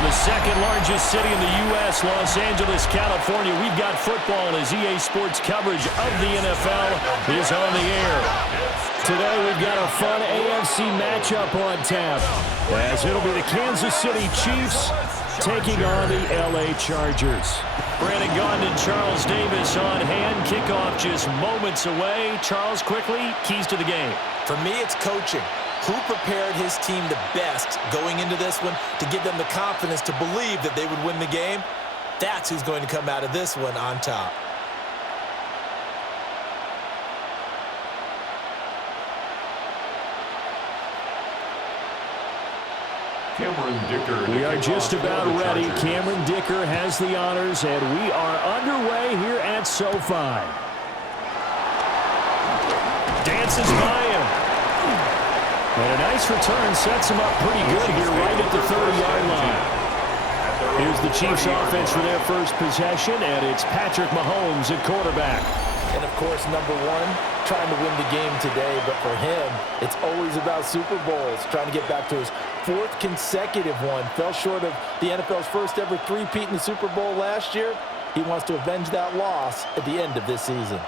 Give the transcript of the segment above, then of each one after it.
From the second largest city in the U.S., Los Angeles, California, we've got football as EA Sports coverage of the NFL is on the air. Today we've got a fun AFC matchup on tap, as it'll be the Kansas City Chiefs taking on the LA Chargers. Brandon Gaudin and Charles Davis on hand. Kickoff just moments away. Charles, quickly, keys to the game. For me, it's coaching. Who prepared his team the best going into this one to give them the confidence to believe that they would win the game? That's who's going to come out of this one on top. We are just about ready. Cameron Dicker has the honors, and we are underway here at SoFi. Dances by him. And a nice return sets him up pretty good here right at the 30-yard line. Here's the Chiefs offense for their first possession, and it's Patrick Mahomes at quarterback. And, of course, number one, trying to win the game today. But for him, it's always about Super Bowls, trying to get back to his fourth consecutive one. Fell short of the NFL's first ever three-peat in the Super Bowl last year. He wants to avenge that loss at the end of this season.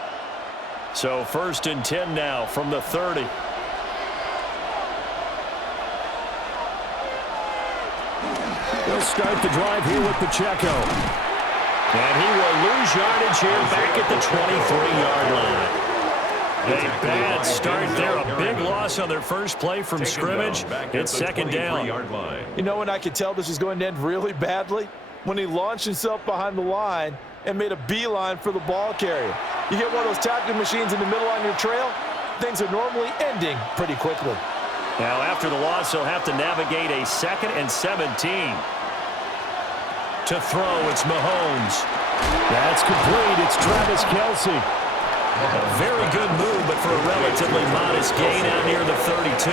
So 1st and 10 now from the 30. We'll start the drive here with Pacheco. And he will lose yardage here back at the 23-yard line. A bad start there. A big loss on their first play from scrimmage. It's 2nd down. You know when I could tell this was going to end really badly? When he launched himself behind the line and made a beeline for the ball carrier. You get one of those tackling machines in the middle on your trail, things are normally ending pretty quickly. Now after the loss, he'll have to navigate a 2nd and 17. To throw, it's Mahomes. That's complete. It's Travis Kelce. A very good move, but for a relatively modest gain out near the 32.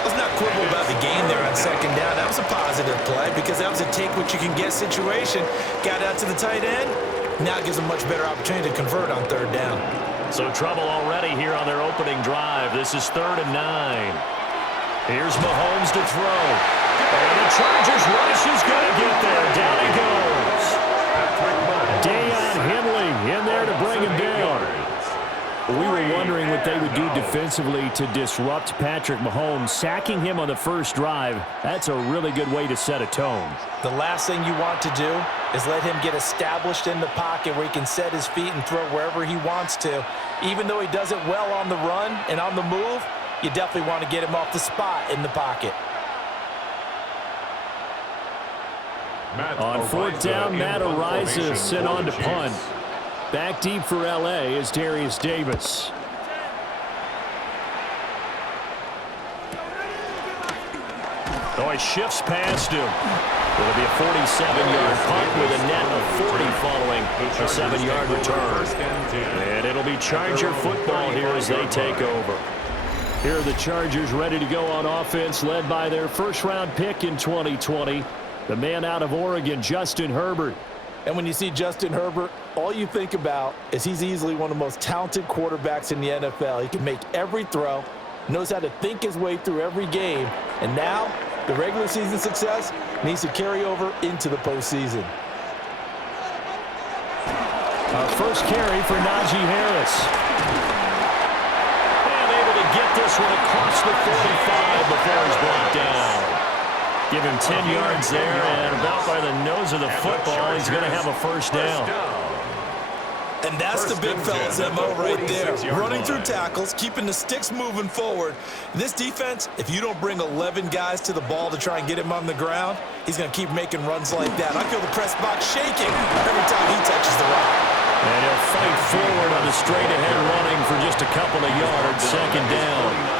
Let's not quibble about the gain there on 2nd down. That was a positive play because that was a take-what-you-can-get situation. Got out to the tight end. Now it gives them a much better opportunity to convert on 3rd down. So trouble already here on their opening drive. This is 3rd and 9. Here's Mahomes to throw. And the Chargers rush is going to get there. Down he goes. Deion Henley in there to bring him down. We were wondering what they would do defensively to disrupt Patrick Mahomes. Sacking him on the first drive, that's a really good way to set a tone. The last thing you want to do is let him get established in the pocket where he can set his feet and throw wherever he wants to. Even though he does it well on the run and on the move, you definitely want to get him off the spot in the pocket. On 4th down, Matt Araiza sent on to punt. Back deep for L.A. is Darius Davis. Oh, he shifts past him. It'll be a 47-yard punt with a net of 40 following a 7-yard return. And it'll be Charger football here as they take over. Here are the Chargers ready to go on offense, led by their first-round pick in 2020. The man out of Oregon, Justin Herbert. And when you see Justin Herbert, all you think about is he's easily one of the most talented quarterbacks in the NFL. He can make every throw, knows how to think his way through every game, and now the regular season success needs to carry over into the postseason. First carry for Najee Harris. And able to get this one across the 45 before he's brought down. Give him 10 yards there, and about by the nose of the football, he's going to have a first down. And that's the big fella's MO right there. Running through tackles, keeping the sticks moving forward. This defense, if you don't bring 11 guys to the ball to try and get him on the ground, he's going to keep making runs like that. I feel the press box shaking every time he touches the rock. And he'll fight forward on the straight-ahead running for just a couple of yards. 2nd down.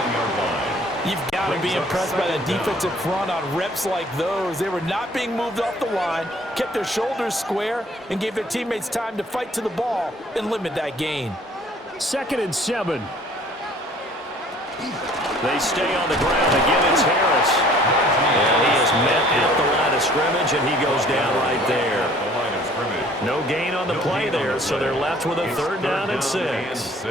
You've got to be impressed by the defensive front on reps like those. They were not being moved off the line, kept their shoulders square, and gave their teammates time to fight to the ball and limit that gain. 2nd and 7. They stay on the ground. Again, it's Harris. And he is met at the line of scrimmage, and he goes down right there. No gain on the play there, so they're left with a 3rd down and 6.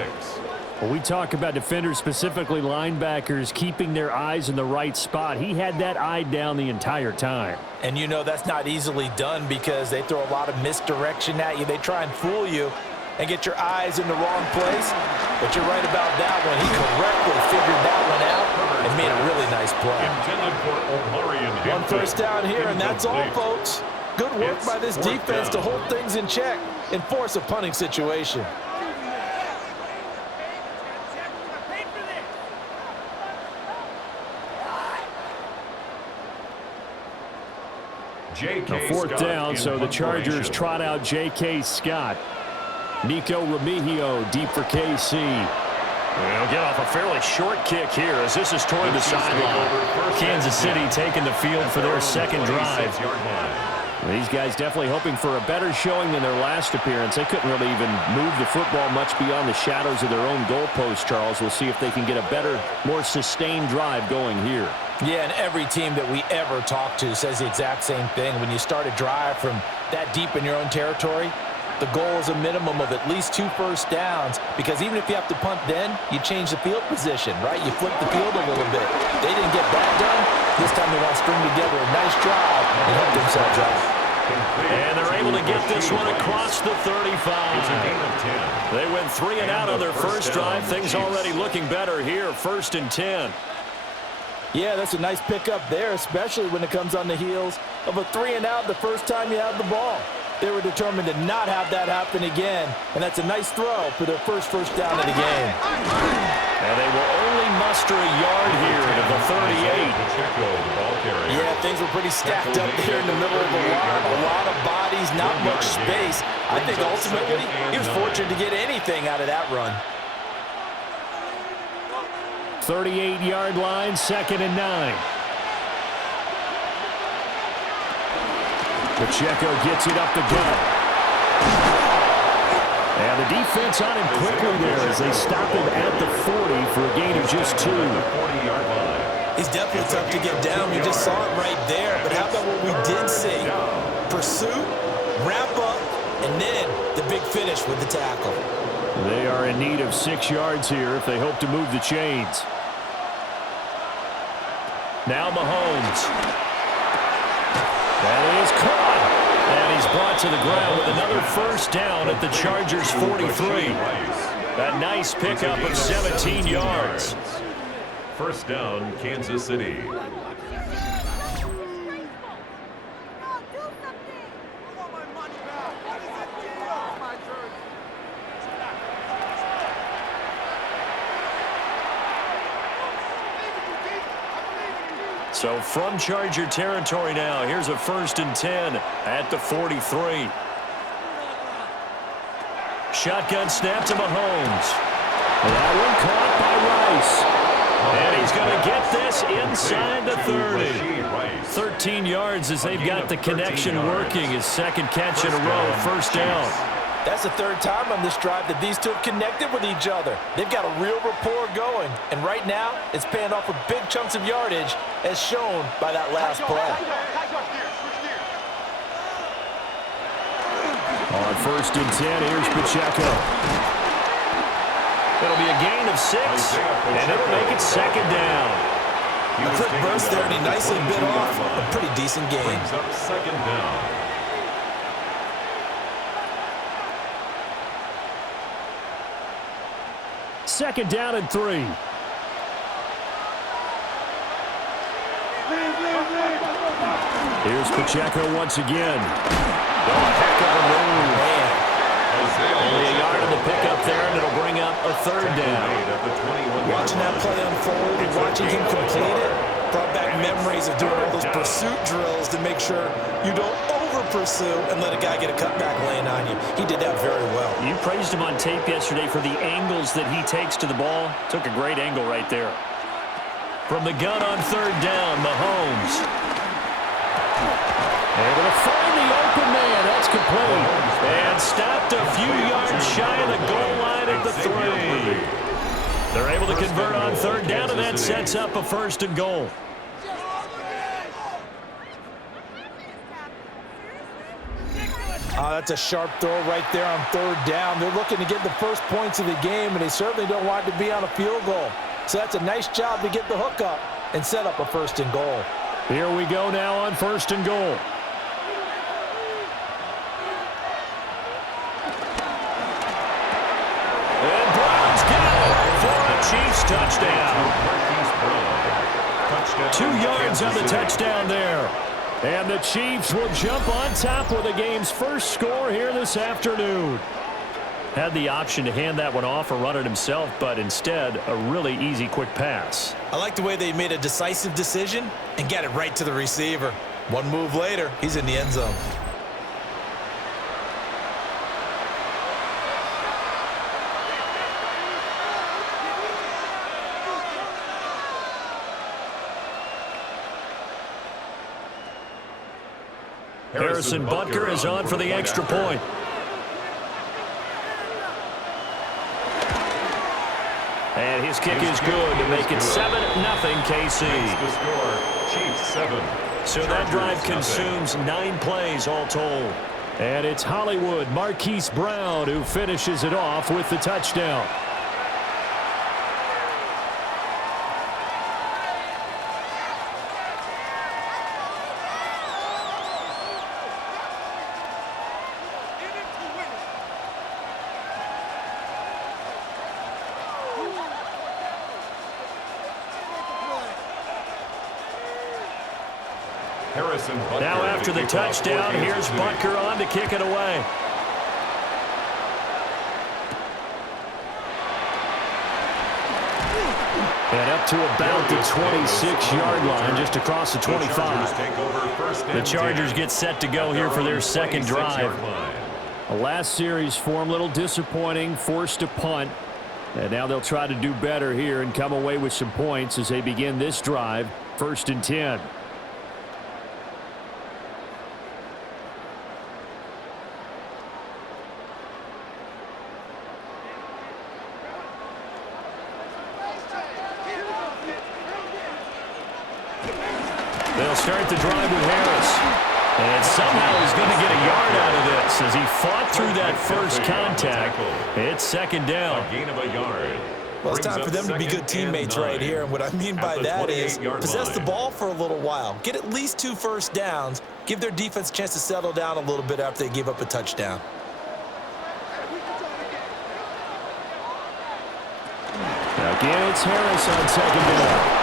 When we talk about defenders, specifically linebackers, keeping their eyes in the right spot, he had that eye down the entire time. And you know that's not easily done because they throw a lot of misdirection at you. They try and fool you and get your eyes in the wrong place. But you're right about that one. He correctly figured that one out and made a really nice play. One first down here, and that's all, folks. Good work by this defense to hold things in check and force a punting situation. A fourth down, so the Chargers trot out J.K. Scott. Nico Remigio deep for KC. They'll get off a fairly short kick here as this is toward the sideline. Kansas City taking the field for their second drive. These guys definitely hoping for a better showing than their last appearance. They couldn't really even move the football much beyond the shadows of their own goalpost, Charles. We'll see if they can get a better, more sustained drive going here. Yeah, and every team that we ever talk to says the exact same thing. When you start a drive from that deep in your own territory, the goal is a minimum of at least 2 first downs, because even if you have to punt then, you change the field position, right? You flip the field a little bit. They didn't get that done. This time they want to string together a nice drive and help themselves out. And they're able to get this one across the 35. They went 3 and out on their first drive. Things already looking better here, 1st and 10. Yeah, that's a nice pickup there, especially when it comes on the heels of a 3 and out the first time you have the ball. They were determined to not have that happen again, and that's a nice throw for their first down of the game. And they will only muster a yard here to the 38. Yeah, things were pretty stacked up there in the middle of the line. A lot of bodies, not much space. I think ultimately he was fortunate to get anything out of that run. 38-yard line, 2nd and 9. Pacheco gets it up the gut. And the defense on him quickly there as they stop him at the 40 for a gain of just 2. He's definitely tough to get down. We just saw it right there. But how about what we did see? Pursuit, wrap up, and then the big finish with the tackle. They are in need of 6 yards here if they hope to move the chains. Now Mahomes. That is caught. And he's brought to the ground with another first down at the Chargers' 43. A nice pickup of 17 yards. First down, Kansas City. So from Charger territory now, here's a 1st and 10 at the 43. Shotgun snap to Mahomes. That one caught by Rice. And he's going to get this inside the 30. 13 yards as they've got the connection working. His second catch in a row, 1st down. That's the 3rd time on this drive that these two have connected with each other. They've got a real rapport going. And right now, it's paying off with big chunks of yardage, as shown by that last play. On 1st and 10, here's Pacheco. It'll be a gain of 6, and it'll make it 2nd down. A quick burst there, and he nicely bit off a pretty decent gain. Brings up 2nd down. Second down and 3. Here's Pacheco once again. Oh, heck of a move. Man. Only a yard of the pickup there, and it'll bring up a 3rd down. Watching that play unfold and watching him complete it brought back memories of doing all those pursuit drills to make sure you don't over-pursue and let a guy get a cutback laying on you. He did that very well. You praised him on tape yesterday for the angles that he takes to the ball. Took a great angle right there. From the gun on 3rd down, Mahomes. Able to find the open man. That's complete. And stopped a few yards shy of the goal line at the 3. They're able to convert on 3rd down, and that sets up a 1st and goal. That's a sharp throw right there on third down. They're looking to get the first points of the game, and they certainly don't want it to be on a field goal. So that's a nice job to get the hook up and set up a 1st and goal. Here we go now on 1st and goal. And Browns get it for a Chiefs touchdown. 2 yards on the touchdown there. And the Chiefs will jump on top with the game's first score here this afternoon. Had the option to hand that one off or run it himself, but instead, a really easy, quick pass. I like the way they made a decisive decision and get it right to the receiver. One move later, he's in the end zone. Harrison Butker is on for the extra point. And his kick is good to make it 7-0 KC. The score, Chiefs 7. So that drive consumes 9 plays all told. And it's Hollywood Marquise Brown who finishes it off with the touchdown. Now after the touchdown, here's Butker on to kick it away. And up to about the 26-yard line, just across the 25. The Chargers get set to go here for their second drive. The last series form a little disappointing, forced to punt. And now they'll try to do better here and come away with some points as they begin this drive, 1st and 10. They'll start the drive with Harris. And somehow he's going to get a yard out of this as he fought through that first contact. It's 2nd down. A gain of a yard. Well, it's time for them to be good teammates right here. And what I mean by that is possess the ball for a little while. Get at least 2 first downs. Give their defense a chance to settle down a little bit after they give up a touchdown. Again, it's Harris on 2nd down.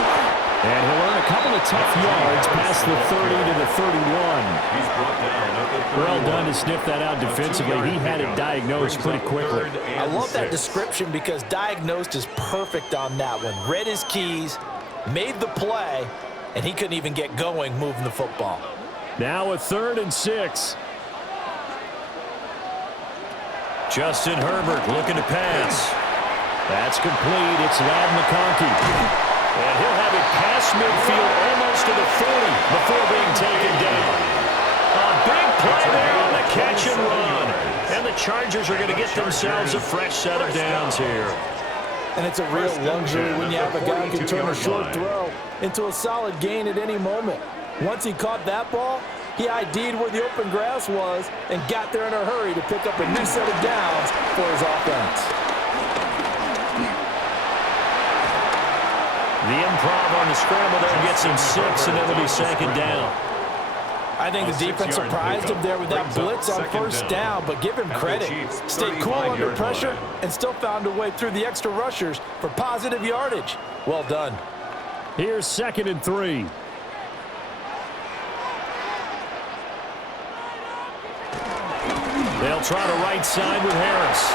And he'll earn a couple of tough yards past the 30 to the 31. He's brought down at the 31. Well done to sniff that out defensively. He had it diagnosed pretty quickly. I love that description because diagnosed is perfect on that one. Read his keys, made the play, and he couldn't even get going moving the football. Now a 3rd and 6. Justin Herbert looking to pass. That's complete. It's Ladd McConkey. And he'll have it past midfield almost to the 40 before being taken down. A big play there on the catch and run. And the Chargers are going to get themselves a fresh set of downs here. And it's a real luxury when you have a guy who can turn a short throw into a solid gain at any moment. Once he caught that ball, he ID'd where the open grass was and got there in a hurry to pick up a new set of downs for his offense. The improv on the scramble there gets him 6, and it'll be 2nd down. I think the defense surprised him there with that blitz on 1st down, but give him credit. Stayed cool under pressure and still found a way through the extra rushers for positive yardage. Well done. Here's 2nd and 3. They'll try to right side with Harris.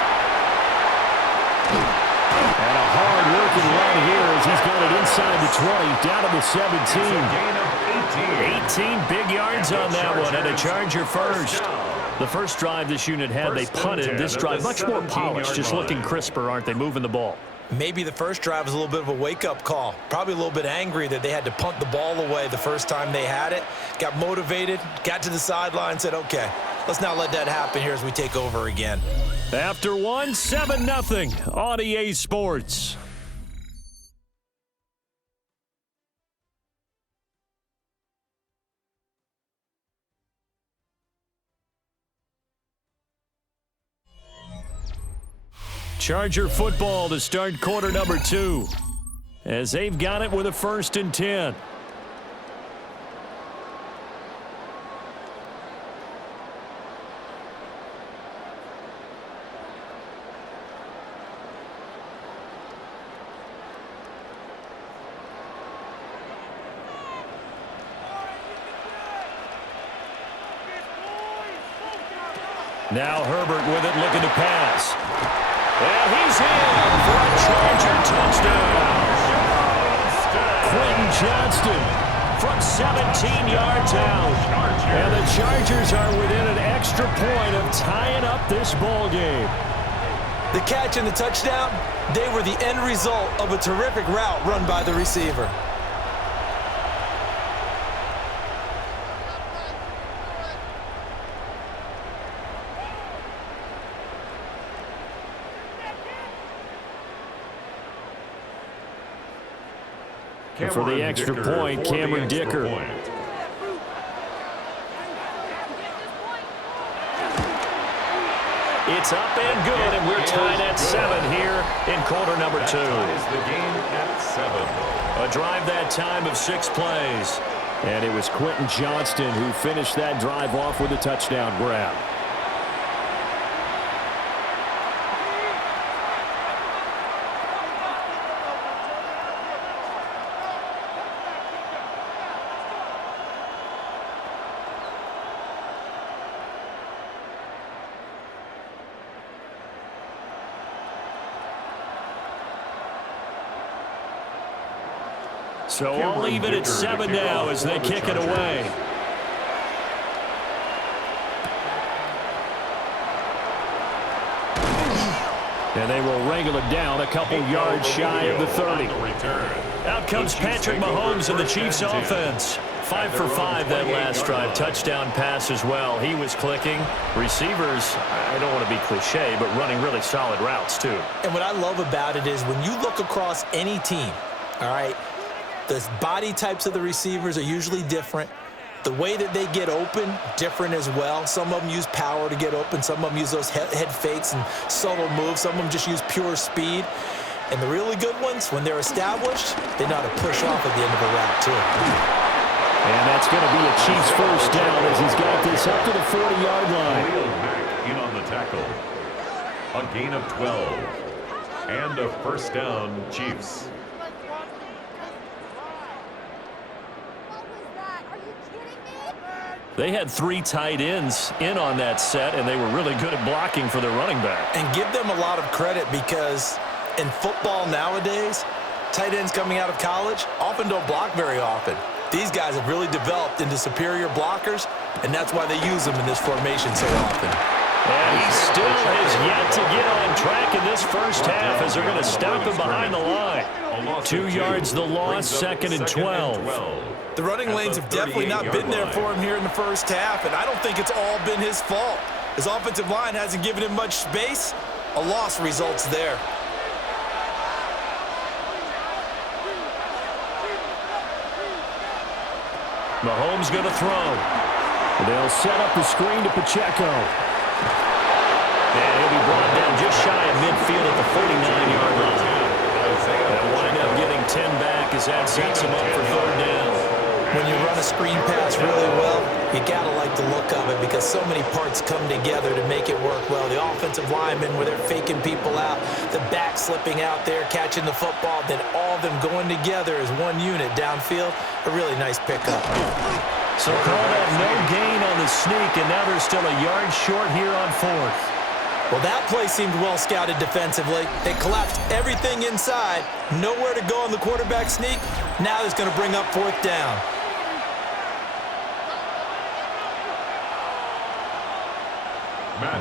And a hard-working run here as he's got it inside the 20, down to the 17. 18 big yards on that one, and a Charger first. The first drive this unit had, they punted. This drive, much more polished, just looking crisper, aren't they, moving the ball? Maybe the first drive was a little bit of a wake-up call. Probably a little bit angry that they had to punt the ball away the first time they had it. Got motivated, got to the sideline, said, okay, let's not let that happen here as we take over again. After one, 7-0 on EA Sports. Charger football to start quarter number 2. As they've got it with a 1st and 10. Now Herbert with it, looking to pass. And he's in for a Charger touchdown. Quentin Johnston from 17 yards out. And the Chargers are within an extra point of tying up this ball game. The catch and the touchdown, they were the end result of a terrific route run by the receiver. And for the extra point, Cameron Dicker. It's up and good, and we're tied at 7 here in quarter number 2. Ties the game at 7. A drive that time of 6 plays. And it was Quentin Johnston who finished that drive off with a touchdown grab. So I'll leave it at 7 now as they kick it away. And they will wrangle it down a couple yards shy of the 30. Out comes Patrick Mahomes and the Chiefs offense. 5 for 5 that last drive. Touchdown pass as well. He was clicking. Receivers, I don't want to be cliche, but running really solid routes too. And what I love about it is when you look across any team, all right, the body types of the receivers are usually different. The way that they get open, different as well. Some of them use power to get open. Some of them use those head fakes and subtle moves. Some of them just use pure speed. And the really good ones, when they're established, they know how to push off at the end of a route, too. And that's going to be a Chiefs first down as he's got this up to the 40-yard line. Back in on the tackle. A gain of 12. And a first down, Chiefs. They had 3 tight ends in on that set, and they were really good at blocking for their running back. And give them a lot of credit because in football nowadays, tight ends coming out of college often don't block very often. These guys have really developed into superior blockers, and that's why they use them in this formation so often. And he still has yet to get on track in this first half as they're going to stop him behind the line. 2 yards the loss, 2nd and 12. The running lanes have definitely not been there for him here in the first half, and I don't think it's all been his fault. His offensive line hasn't given him much space. A loss results there. Mahomes going to throw. They'll set up the screen to Pacheco. And he'll be brought down just shy of midfield at the 49-yard line. They'll wind up getting 10 back as that sets him up for 3rd down. When you run a screen pass really well, you got to like the look of it because so many parts come together to make it work well. The offensive linemen, where they're faking people out, the back slipping out there, catching the football, then all of them going together as one unit downfield. A really nice pickup. So call that no gain on the sneak, and now they're still a yard short here on 4th. Well, that play seemed well scouted defensively. They collapsed everything inside. Nowhere to go on the quarterback sneak. Now it's going to bring up 4th down.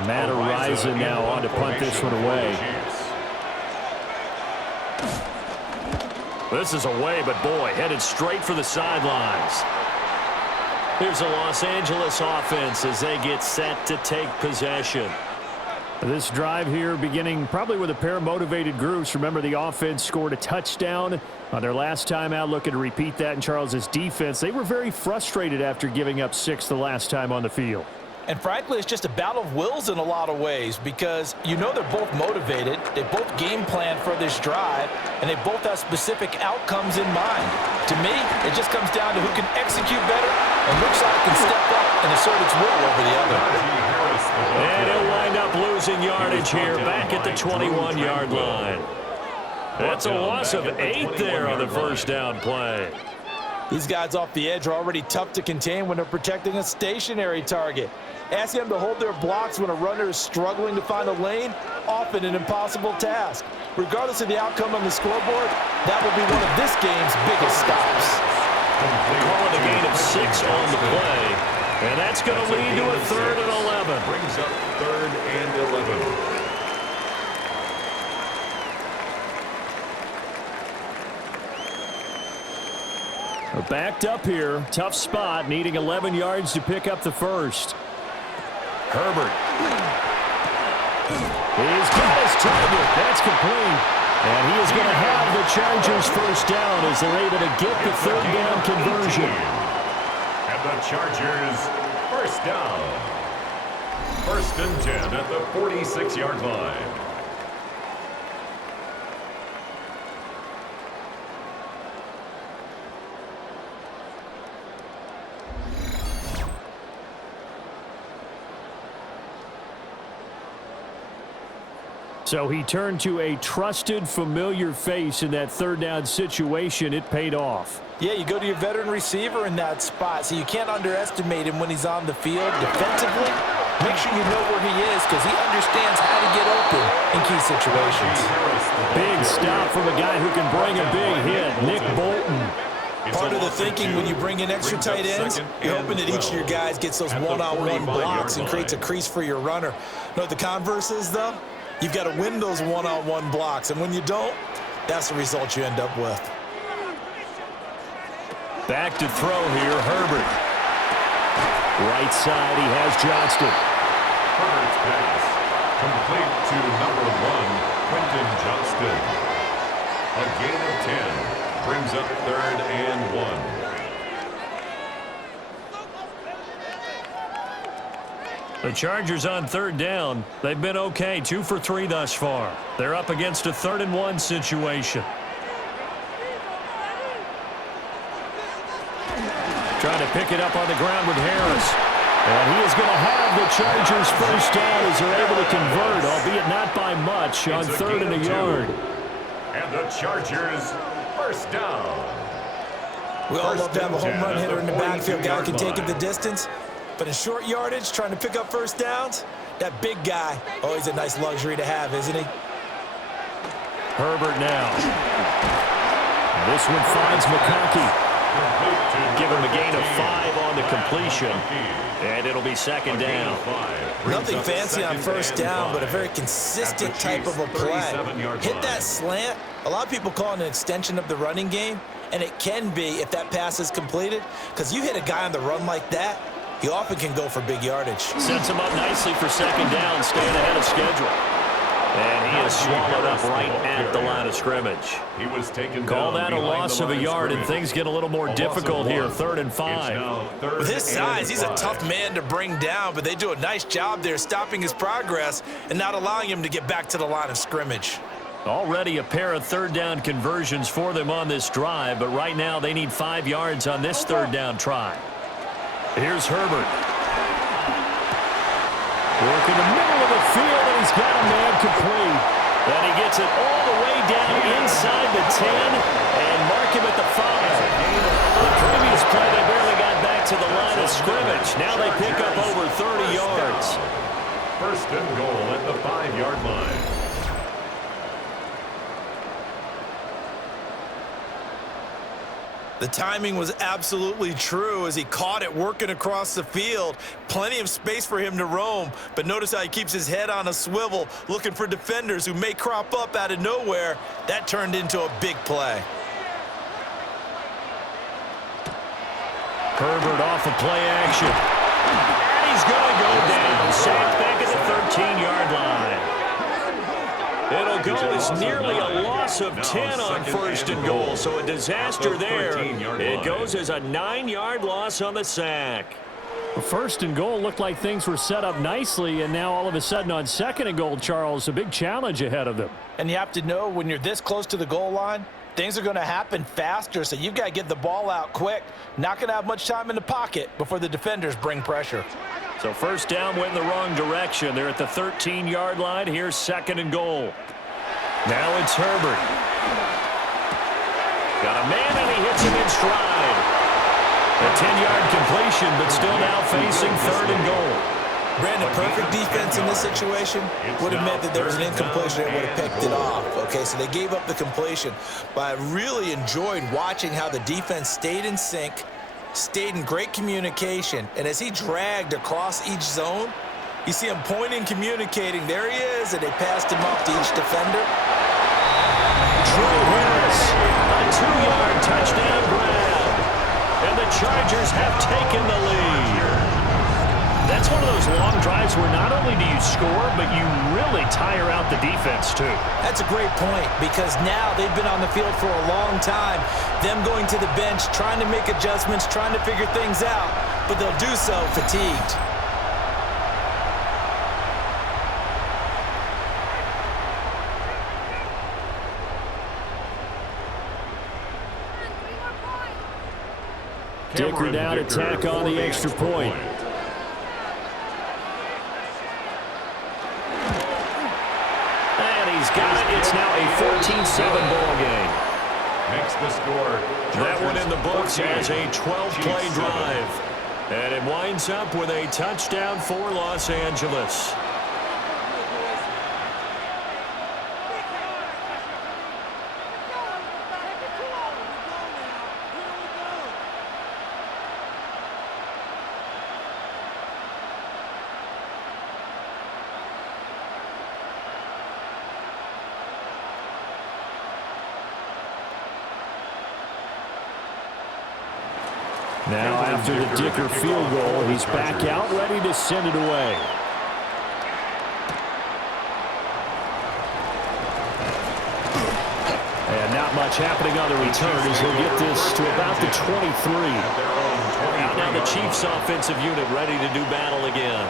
Matt Ariza now on to punt this one away. This is away, but boy, headed straight for the sidelines. Here's a Los Angeles offense as they get set to take possession. This drive here beginning probably with a pair of motivated groups. Remember, the offense scored a touchdown on their last time out, looking to repeat that in Charles's defense. They were very frustrated after giving up 6 the last time on the field. And frankly, it's just a battle of wills in a lot of ways because you know they're both motivated, they both game plan for this drive, and they both have specific outcomes in mind. To me, it just comes down to who can execute better and which side can step up and assert its will over the other. And he'll wind up losing yardage here back at the 21-yard line. That's a loss of 8 there on the first down play. These guys off the edge are already tough to contain when they're protecting a stationary target. Asking them to hold their blocks when a runner is struggling to find a lane, often an impossible task. Regardless of the outcome on the scoreboard, that will be one of this game's biggest stops. Calling a gain of 6 on the play, and that's going to lead to a 3rd and 11. Brings up 3rd and 11. Backed up here, tough spot, needing 11 yards to pick up the first. Herbert. He's got his target. That's complete. And he is going to have the Chargers first down as they're able to get the 3rd down conversion. And the Chargers first down. 1st and 10 at the 46-yard line. So he turned to a trusted, familiar face in that 3rd down situation. It paid off. Yeah, you go to your veteran receiver in that spot, so you can't underestimate him when he's on the field defensively. Make sure you know where he is because he understands how to get open in key situations. Big stop from a guy who can bring a big hit, Nick Bolton. Part of the thinking when you bring in extra tight ends, you're hoping that each of your guys gets those one-on-one blocks and creates a crease for your runner. You know what the converse is, though? You've got to win those one-on-one blocks, and when you don't, that's the result you end up with. Back to throw here, Herbert. Right side, he has Johnston. Herbert's pass complete to number 1, Quentin Johnston. A gain of 10 brings up 3rd and 1. The Chargers on 3rd down. They've been okay, 2 for 3 thus far. They're up against a 3rd and 1 situation. Trying to pick it up on the ground with Harris. And he is going to have the Chargers first down as they're able to convert, albeit not by much, on 3rd and a yard. And the Chargers first down. We all love to have a home run hitter in the backfield. Guy can take it the distance. But in short yardage, trying to pick up first downs, that big guy, always a nice luxury to have, isn't he? Herbert now. This one finds McConkey. Give him a gain of 5 on the completion, and it'll be 2nd down. Nothing fancy on first down, but a very consistent type of a play. Hit that slant. A lot of people call it an extension of the running game, and it can be if that pass is completed, because you hit a guy on the run like that, he often can go for big yardage. Sets him up nicely for 2nd down, staying ahead of schedule. And he is swallowed up right at the line of scrimmage. He was taken Call down that a loss of a yard, and things get a little more difficult here, 3rd and 5. With his size, he's a tough man to bring down, but they do a nice job there stopping his progress and not allowing him to get back to the line of scrimmage. Already a pair of 3rd down conversions for them on this drive, but right now they need 5 yards on this 3rd down try. Here's Herbert. Work in the middle of the field, and he's got a man complete. And he gets it all the way down inside the 10 and mark him at the 5. The previous play, they barely got back to the line of scrimmage. Now they pick up over 30 yards. 1st and goal at the 5-yard line. The timing was absolutely true as he caught it working across the field. Plenty of space for him to roam, but notice how he keeps his head on a swivel, looking for defenders who may crop up out of nowhere. That turned into a big play. Herbert off of play action. And he's going to go down, sacked back at the 13-yard line. It'll go as nearly a loss of 10 on 1st and goal, so a disaster there. It goes as a 9-yard loss on the sack. First and goal looked like things were set up nicely, and now all of a sudden on second and goal, Charles, a big challenge ahead of them. And you have to know when you're this close to the goal line, things are going to happen faster, so you've got to get the ball out quick. Not going to have much time in the pocket before the defenders bring pressure. So first down went in the wrong direction. They're at the 13-yard line. Here's second and goal. Now it's Herbert. Got a man, and he hits him in stride. A 10-yard completion, but still now facing third and goal. Brandon, perfect defense in this situation would have meant that there was an incompletion and would have picked it off. Okay, so they gave up the completion. But I really enjoyed watching how the defense stayed in sync, stayed in great communication, and as he dragged across each zone, you see him pointing, communicating. There he is, and they passed him off to each defender. Trey Harris, a 2-yard touchdown grab. And the Chargers have taken the lead. That's one of those long drives where not only do you score, but you really tire out the defense, too. That's a great point, because now they've been on the field for a long time. Them going to the bench, trying to make adjustments, trying to figure things out, but they'll do so fatigued. Dicker down to tack on the extra point. And he's got it. It's now a 14-7 ball game. Makes the score. That one in the books as a 12-play drive. And it winds up with a touchdown for Los Angeles. Now after the Dicker field goal, he's back out, ready to send it away. And not much happening on the return as he'll get this to about the 23. Out now the Chiefs offensive unit ready to do battle again.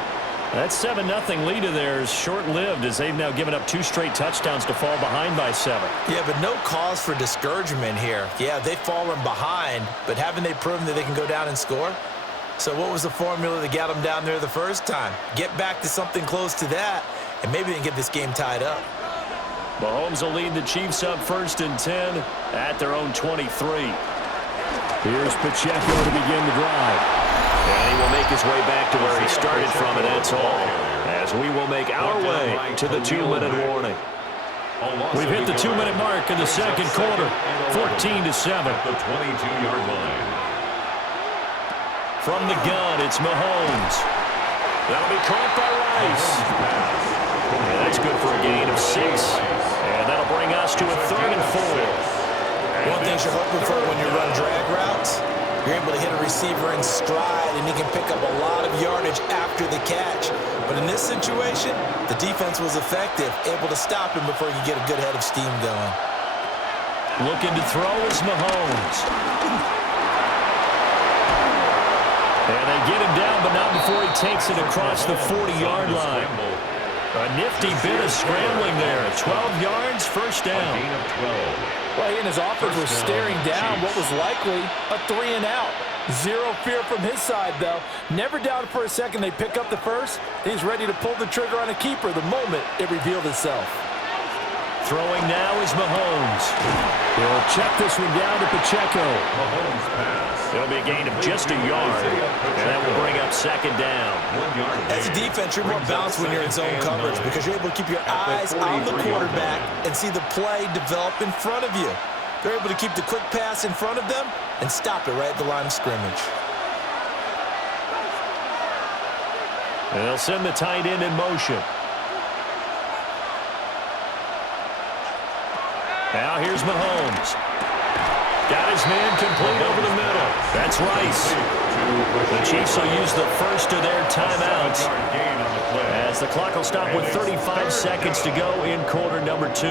That 7-0 lead of theirs short-lived as they've now given up 2 straight touchdowns to fall behind by 7. Yeah, but no cause for discouragement here. Yeah, they've fallen behind, but haven't they proven that they can go down and score? So what was the formula that got them down there the first time? Get back to something close to that, and maybe they can get this game tied up. Mahomes will lead the Chiefs up 1st and 10 at their own 23. Here's Pacheco to begin the drive. And he will make his way back to where he started from, and that's all. As we will make our way to the 2-minute warning. We've hit the 2-minute mark in the second quarter, 14-7. The 22-yard line. From the gun, it's Mahomes. That'll be caught by Rice. And that's good for a gain of 6. And that'll bring us to a 3rd and 4. One thing you're hoping for when you run drag routes, you're able to hit a receiver in stride, and he can pick up a lot of yardage after the catch. But in this situation, the defense was effective, able to stop him before he could get a good head of steam going. Looking to throw is Mahomes. And they get him down, but not before he takes it across the 40-yard line. A nifty bit of scrambling there. 12 yards, first down. A gain of 12. Well, he and his offense was staring down what was likely a 3-and-out. Zero fear from his side, though. Never doubted for a second they pick up the first. He's ready to pull the trigger on a keeper the moment it revealed itself. Throwing now is Mahomes. He'll check this one down to Pacheco. Mahomes pass. It'll be a gain of just a yard, and that will bring up second down. 1 yard. As a defense, you're more balanced when you're in zone coverage because you're able to keep your eyes on the quarterback and see the play develop in front of you. They're able to keep the quick pass in front of them and stop it right at the line of scrimmage. And they'll send the tight end in motion. Now here's Mahomes. Got his man complete over the middle. That's Rice. The Chiefs will use the first of their timeouts as the clock will stop with 35 seconds to go in quarter number 2.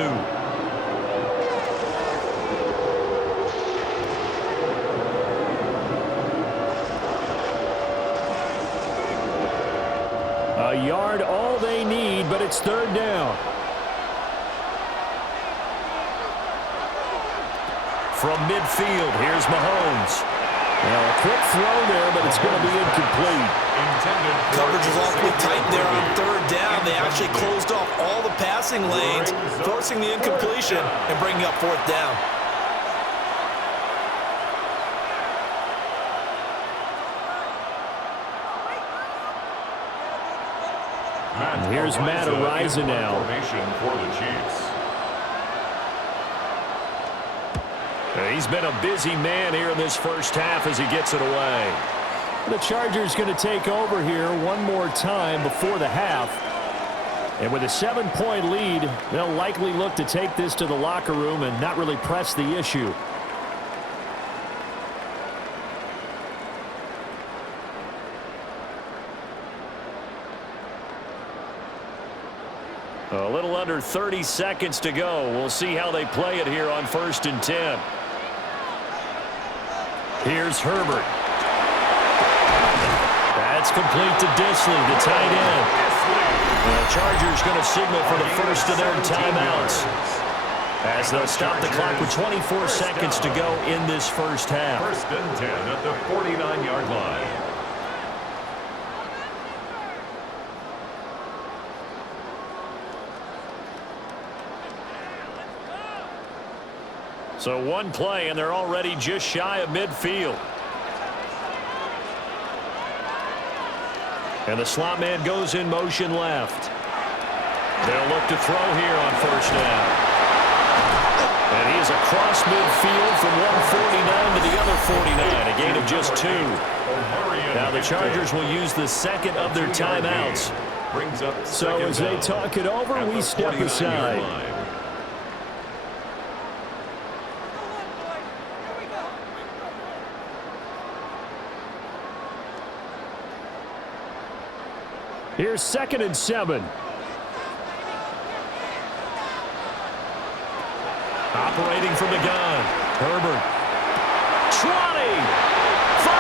yard, all they need, but it's third down. From midfield, here's Mahomes. Now, a quick throw there, but it's going to be incomplete. Coverage is awfully tight there on third down. They actually closed off all the passing lanes, forcing the incompletion and bringing up fourth down. Here's Matt Ariza now. For the Chiefs. He's been a busy man here in this first half as he gets it away. The Chargers going to take over here one more time before the half. And with a 7-point lead, they'll likely look to take this to the locker room and not really press the issue. A little under 30 seconds to go. We'll see how they play it here on 1st and 10. Here's Herbert. That's complete to Disley, the tight end. The Chargers going to signal for the first of their timeouts as they'll stop the clock with 24 seconds to go in this first half. 1st and 10 at the 49-yard line. So one play, and they're already just shy of midfield. And the slot man goes in motion left. They'll look to throw here on 1st down. And he is across midfield from one 49 to the other 49, a gain of just 2. Now the Chargers will use the second of their timeouts. So as they talk it over, we step aside. Here's 2nd and 7. Operating from the gun. Herbert. 20. 5.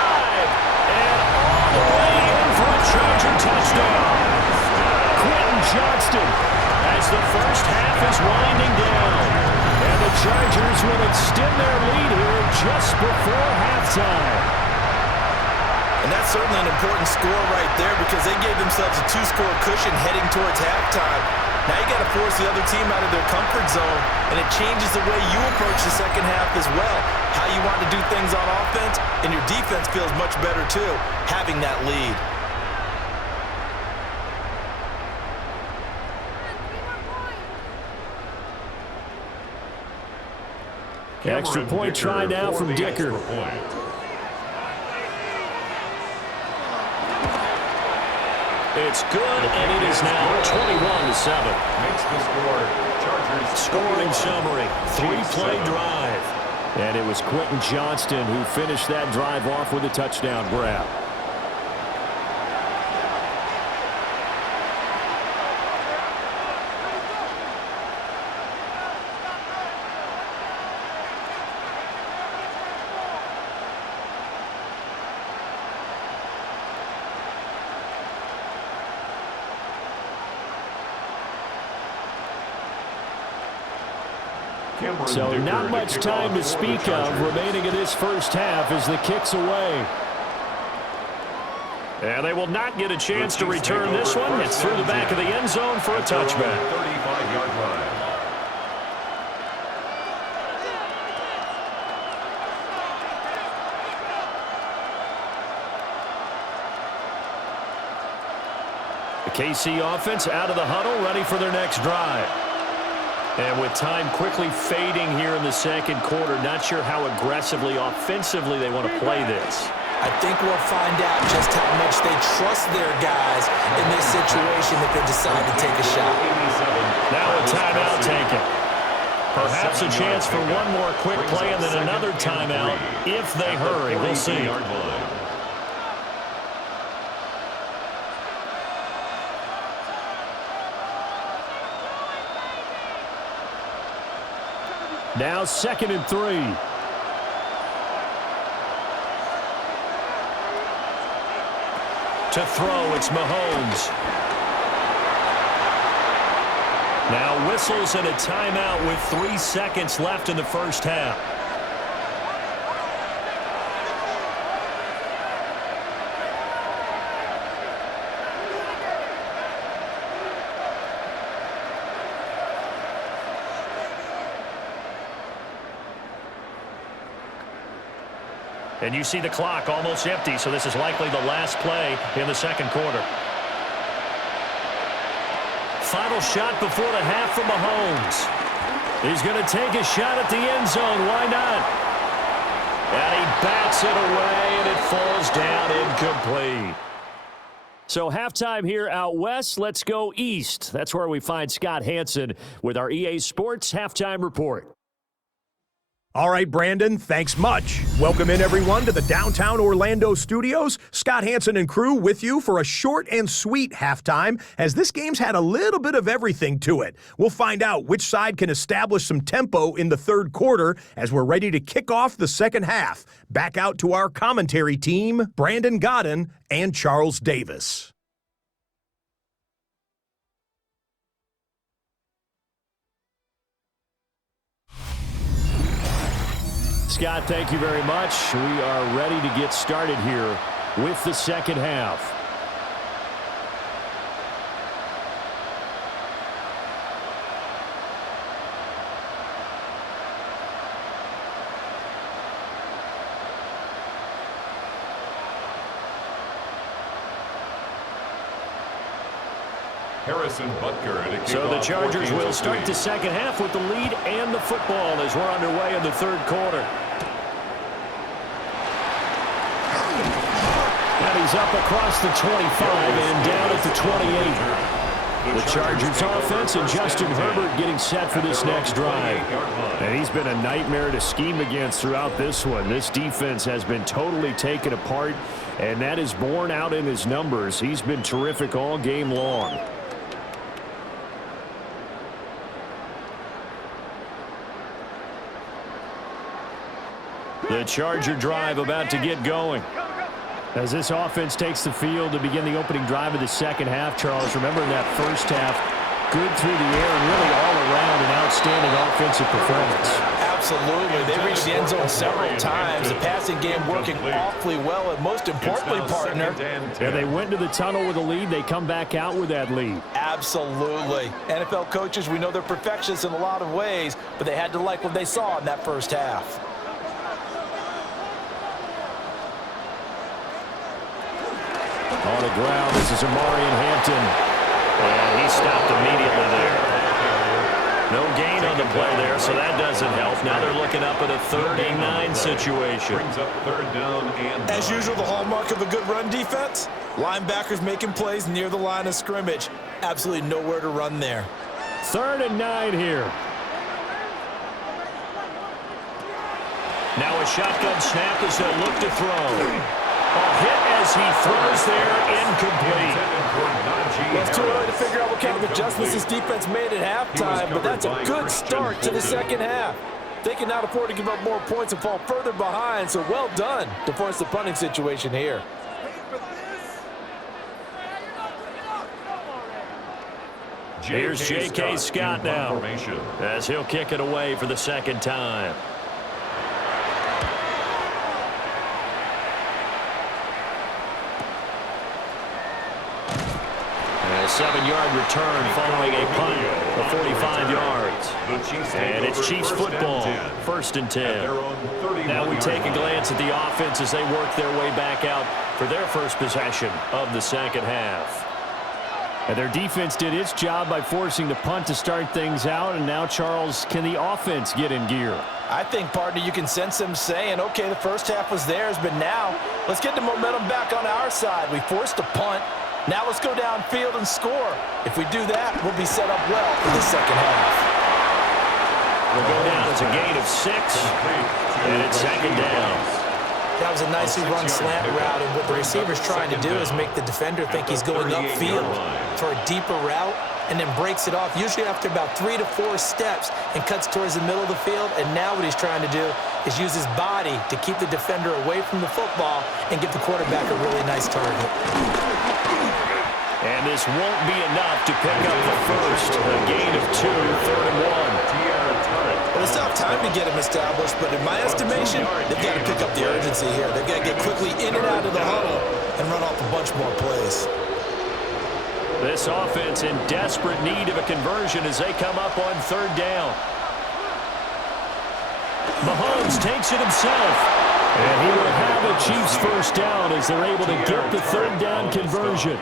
And all the way in for a Charger touchdown. Quentin Johnston as the first half is winding down. And the Chargers will extend their lead here just before halftime. And that's certainly an important score right there because they gave themselves a 2-score cushion heading towards halftime. Now you got to force the other team out of their comfort zone, and it changes the way you approach the second half as well. How you want to do things on offense, and your defense feels much better too, having that lead. Extra point try now from Dicker. It's good, and it is now 21-7. Makes the score. Chargers scoring summary. 3-play drive. And it was Quentin Johnston who finished that drive off with a touchdown grab. So not much time to speak of remaining in this first half as the kick's away. And they will not get a chance to return this one. It's through the back of the end zone for a touchback. 35-yard line. The KC offense out of the huddle, ready for their next drive. And with time quickly fading here in the second quarter, not sure how aggressively, offensively they want to play this. I think we'll find out just how much they trust their guys in this situation if they decide to take a shot. Now a timeout taken. Perhaps a chance for one more quick play and then another timeout if they hurry. We'll see. Now 2nd and 3. To throw, it's Mahomes. Now whistles and a timeout with 3 seconds left in the first half. And you see the clock almost empty, so this is likely the last play in the second quarter. Final shot before the half from Mahomes. He's going to take a shot at the end zone. Why not? And he bats it away, and it falls down incomplete. So halftime here out west. Let's go east. That's where we find Scott Hanson with our EA Sports Halftime Report. All right, Brandon, thanks much. Welcome in, everyone, to the downtown Orlando studios. Scott Hanson and crew with you for a short and sweet halftime, as this game's had a little bit of everything to it. We'll find out which side can establish some tempo in the third quarter as we're ready to kick off the second half. Back out to our commentary team, Brandon Godden and Charles Davis. Scott, thank you very much. We are ready to get started here with the second half. Harrison Butker. So the Chargers will start the second half with the lead and the football as we're underway in the third quarter. And he's up across the 25 and down at the 28. The Chargers offense and Justin Herbert getting set for this next drive. And he's been a nightmare to scheme against throughout this one. This defense has been totally taken apart, and that is borne out in his numbers. He's been terrific all game long. The Charger drive about to get going. As this offense takes the field to begin the opening drive of the second half, Charles, remember in that first half, good through the air and really all around an outstanding offensive performance. Absolutely. They reached the end zone several times. The passing game working awfully well, and most importantly, partner. Yeah, they went to the tunnel with a lead. They come back out with that lead. Absolutely. NFL coaches, we know they're perfectionists in a lot of ways, but they had to like what they saw in that first half. On the ground, this is Amarian Hampton. And he stopped immediately there. No gain on the play there, so that doesn't help. Now they're looking up at a 3rd-and-9 situation. Brings up third down and As usual, the hallmark of a good run defense, linebackers making plays near the line of scrimmage. Absolutely nowhere to run there. 3rd-and-9 here. Now a shotgun snap as they'll look to throw. A hit as he throws there, incomplete. Well, it's too early to figure out what kind of adjustments this defense made at halftime, but that's a good start to the second half. They cannot afford to give up more points and fall further behind, so well done to force the punting situation here. Here's J.K. Scott now as he'll kick it away for the second time. A 7-yard return following a punt of 45 yards. And it's Chiefs football, 1st and 10. Now we take a glance at the offense as they work their way back out for their first possession of the second half. And their defense did its job by forcing the punt to start things out. And now, Charles, can the offense get in gear? I think, partner, you can sense them saying, okay, the first half was theirs, but now let's get the momentum back on our side. We forced a punt. Now let's go downfield and score. If we do that, we'll be set up well for the second half. We'll go down as a gain of 6, and it's second down. That was a nicely run slant route, and what the receiver's trying to do is make the defender think he's going upfield for a deeper route, and then breaks it off, usually after about 3 to 4 steps, and cuts towards the middle of the field. And now what he's trying to do is use his body to keep the defender away from the football and give the quarterback a really nice target. And this won't be enough to pick up the first. A gain of 2, 3rd and 1. Well, it's tough time to get him established, but in my estimation, they've got to pick up the urgency here. They've got to get quickly in and out of the huddle and run off a bunch more plays. This offense in desperate need of a conversion as they come up on 3rd down. Mahomes takes it himself. And he will have a Chiefs first down as they're able to get the 3rd down conversion.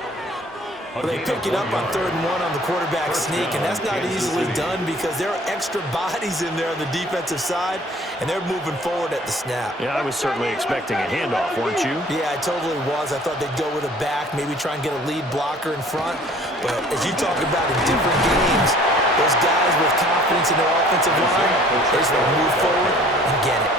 Well, they pick it up on 3rd and 1 on the quarterback sneak, and that's not easily done because there are extra bodies in there on the defensive side, and they're moving forward at the snap. Yeah, I was certainly expecting a handoff, weren't you? Yeah, I totally was. I thought they'd go with a back, maybe try and get a lead blocker in front. But as you talk about in different games, those guys with confidence in their offensive line, they just want to move forward and get it.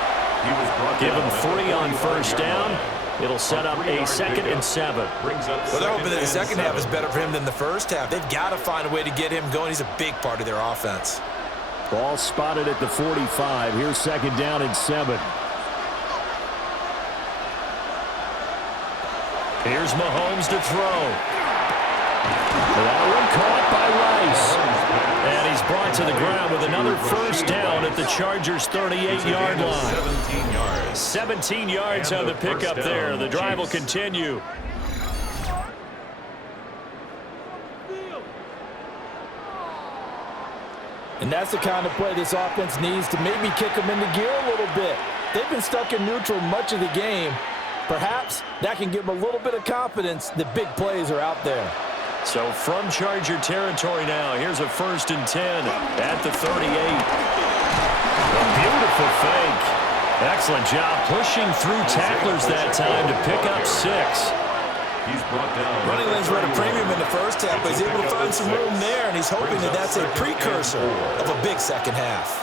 Give him 3 on 1st down. It'll set up a 2nd and 7. Well, they're hoping that the second half is better for him than the first half. They've got to find a way to get him going. He's a big part of their offense. Ball spotted at the 45. Here's 2nd down and 7. Here's Mahomes to throw. That one caught by Rice. And he's brought to the ground with another first down at the Chargers' 38-yard line. 17 yards on the pickup there. The drive will continue. And that's the kind of play this offense needs to maybe kick them into gear a little bit. They've been stuck in neutral much of the game. Perhaps that can give them a little bit of confidence that big plays are out there. So from Charger territory now, here's a 1st and 10 at the 38. A beautiful fake. Excellent job pushing through tacklers that time to pick up 6. He's brought down. Running lanes were at a premium in the first half, but he's able to find some room there, and he's hoping that that's a precursor of a big second half.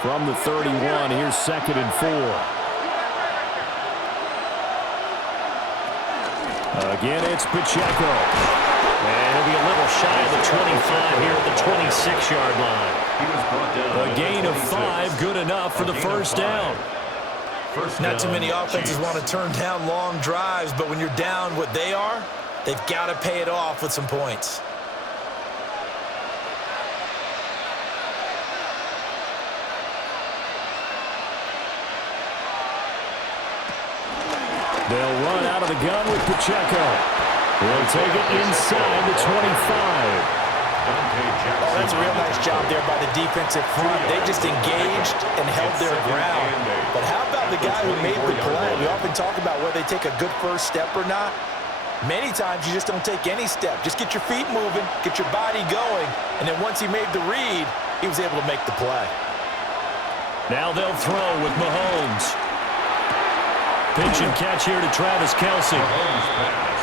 From the 31, here's 2nd and 4. Again, it's Pacheco. And he'll be a little shy of the 25 here at the 26-yard line. A gain of 5, good enough for the first down. Not too many offenses want to turn down long drives, but when you're down what they are, they've got to pay it off with some points. They'll run out of the gun with Pacheco. He'll take it inside the 25. Oh, that's a real nice job there by the defensive front. They just engaged and held their ground. But how about the guy who made the play? We often talk about whether they take a good first step or not. Many times you just don't take any step. Just get your feet moving, get your body going, and then once he made the read, he was able to make the play. Now they'll throw with Mahomes. Pitch and catch here to Travis Kelce.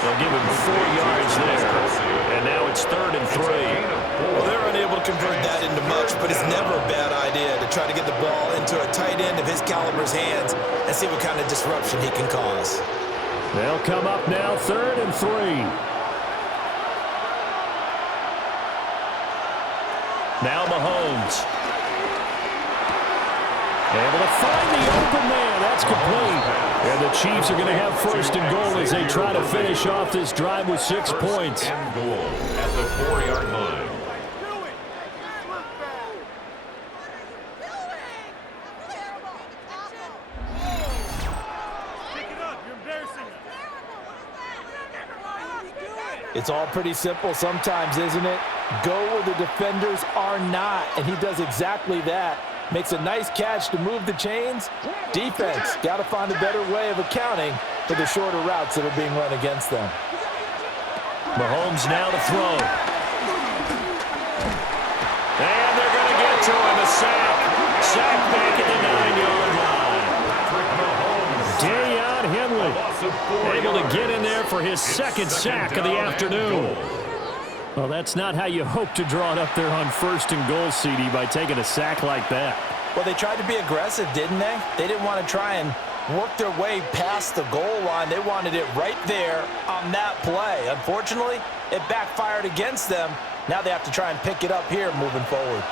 They'll give him 4 yards there. And now it's 3rd and 3. Well, they're unable to convert that into much, but it's never a bad idea to try to get the ball into a tight end of his caliber's hands and see what kind of disruption he can cause. They'll come up now 3rd and 3. Now Mahomes. Able to find the open man. That's complete. And the Chiefs are going to have 1st and goal as they try to finish off this drive with 6 points. And goal at the 4-yard line. It's all pretty simple sometimes, isn't it? Go where the defenders are not, and he does exactly that. Makes a nice catch to move the chains. Defense got to find a better way of accounting for the shorter routes that are being run against them. Mahomes now to throw. And they're going to get to him. A sack. Sack back at the 9-yard line. Deion Henley able to get in there for his 2nd sack of the afternoon. Well, that's not how you hope to draw it up there on 1st and goal, CD, by taking a sack like that. Well, they tried to be aggressive, didn't they? They didn't want to try and work their way past the goal line. They wanted it right there on that play. Unfortunately, it backfired against them. Now they have to try and pick it up here moving forward.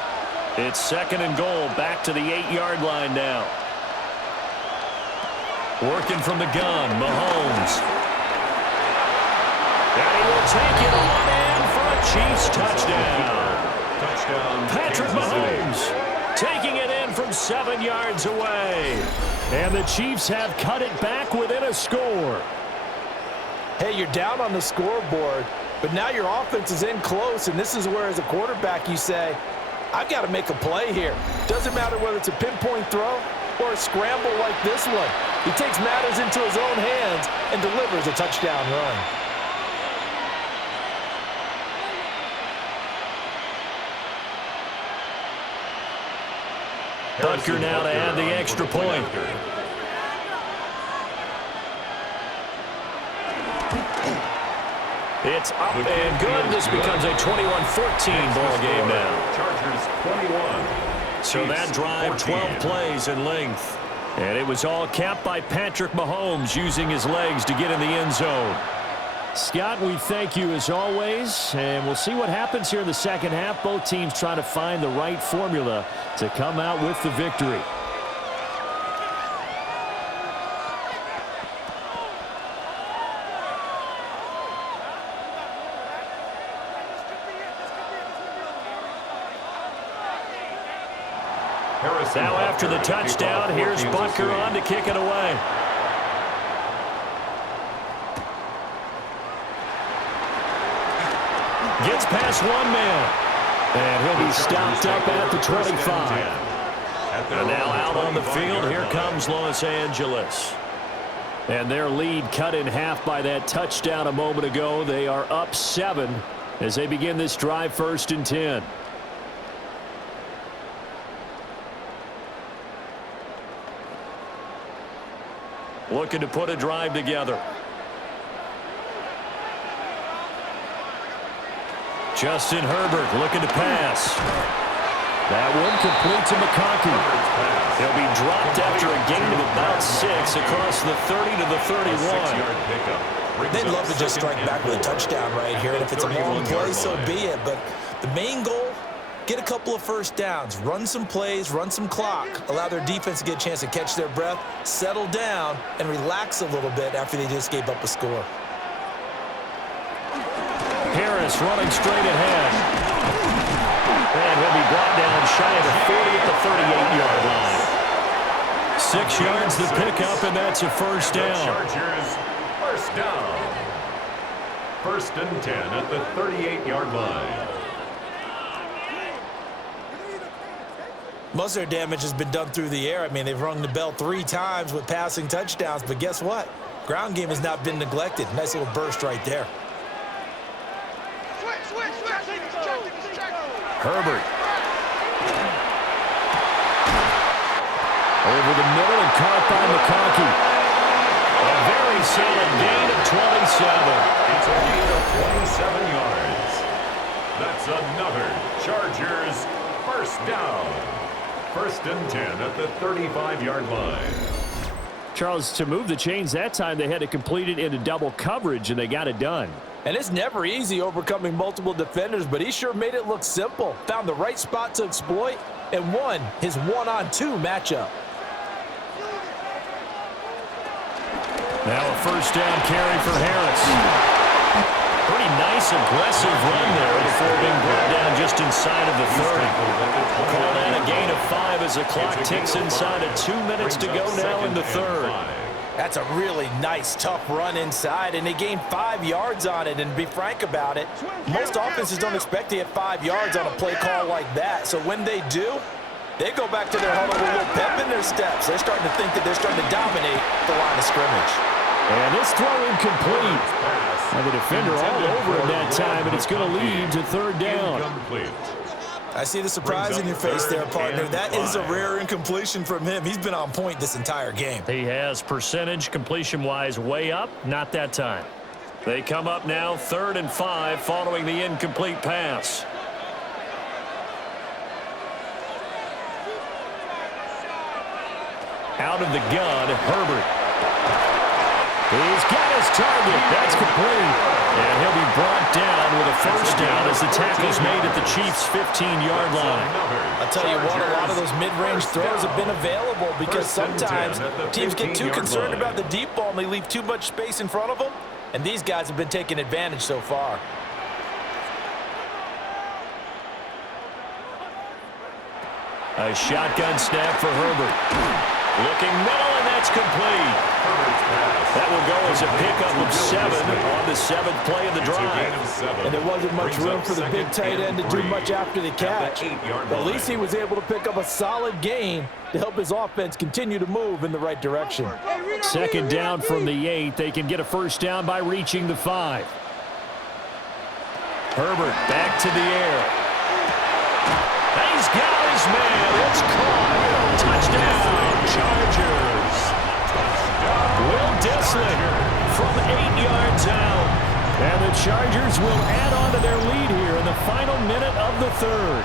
It's 2nd and goal, back to the 8-yard line now. Working from the gun, Mahomes. And he will take it on in for a Chiefs touchdown. Touchdown, Patrick Kansas Mahomes City. taking it in from 7 yards away. And the Chiefs have cut it back within a score. Hey, you're down on the scoreboard, but now your offense is in close, and this is where, as a quarterback, you say, I've got to make a play here. Doesn't matter whether it's a pinpoint throw or a scramble like this one. He takes matters into his own hands and delivers a touchdown run. Butker now to add the extra point. It's up and good. This becomes a 21-14 ball game now. Chargers 21. So that drive, 12 plays in length. And it was all capped by Patrick Mahomes using his legs to get in the end zone. Scott, we thank you as always, and we'll see what happens here in the second half. Both teams trying to find the right formula to come out with the victory. Now after the touchdown, here's Butker on to kick it away. Gets past one man. And he'll be stopped up at the 25. And now out on the field, here comes Los Angeles. And their lead cut in half by that touchdown a moment ago. They are up 7 as they begin this drive, 1st and 10. Looking to put a drive together. Justin Herbert looking to pass. That one complete to McConkey. He'll be dropped after a gain of about 6 across the 30 to the 31. They'd love to just strike back with a touchdown right here, and if it's a long play, so be it. But the main goal, get a couple of first downs, run some plays, run some clock, allow their defense to get a chance to catch their breath, settle down, and relax a little bit after they just gave up a score. Harris running straight ahead. And he'll be brought down shy of the 40 at the 38-yard line. 6 yards to pick up, and that's a first down. Chargers, first down. 1st and 10 at the 38-yard line. Most of their damage has been done through the air. I mean, they've rung the bell 3 times with passing touchdowns, but guess what? Ground game has not been neglected. Nice little burst right there. Herbert. Over the middle and caught by McConkey. A very solid gain of 27. It's a gain of 27 yards. That's another Chargers first down. 1st and 10 at the 35-yard line. Charles, to move the chains that time, they had to complete it into double coverage, and they got it done. And it's never easy overcoming multiple defenders, but he sure made it look simple. Found the right spot to exploit and won his 1-on-2 matchup. Now a first down carry for Harris. Pretty nice, aggressive run there before being brought down just inside of the 30. Call that a gain of 5 as the clock ticks inside of 2 minutes to go now in the 3rd. That's a really nice, tough run inside, and they gained 5 yards on it. And to be frank about it, most offenses don't expect to get 5 yards on a play call like that. So when they do, they go back to their huddle with a little pep in their steps. They're starting to think that they're starting to dominate the line of scrimmage. And this throw incomplete. And the defender all over it that time, and it's going to lead to 3rd down. I see the surprise in your face there, partner. That is a rare incompletion from him. He's been on point this entire game. He has percentage completion-wise way up, not that time. They come up now 3rd and 5 following the incomplete pass. Out of the gun, Herbert. He's got his target. That's complete. And he'll be brought down with a first down as the tackle's made at the Chiefs' 15-yard line. I'll tell you what, a lot of those mid-range throws have been available because sometimes teams get too concerned about the deep ball and they leave too much space in front of them. And these guys have been taking advantage so far. A shotgun snap for Herbert. Looking middle, and that's complete. That will go as a pickup of 7 on the 7th play of the drive. And there wasn't much room for the big tight end to do much after the catch. But at least he was able to pick up a solid gain to help his offense continue to move in the right direction. 2nd down from the 8. They can get a first down by reaching the 5. Herbert back to the air. He's got his man. It's caught. Touchdown, Chargers. Will Dissling from 8 yards out. And the Chargers will add on to their lead here in the final minute of the 3rd.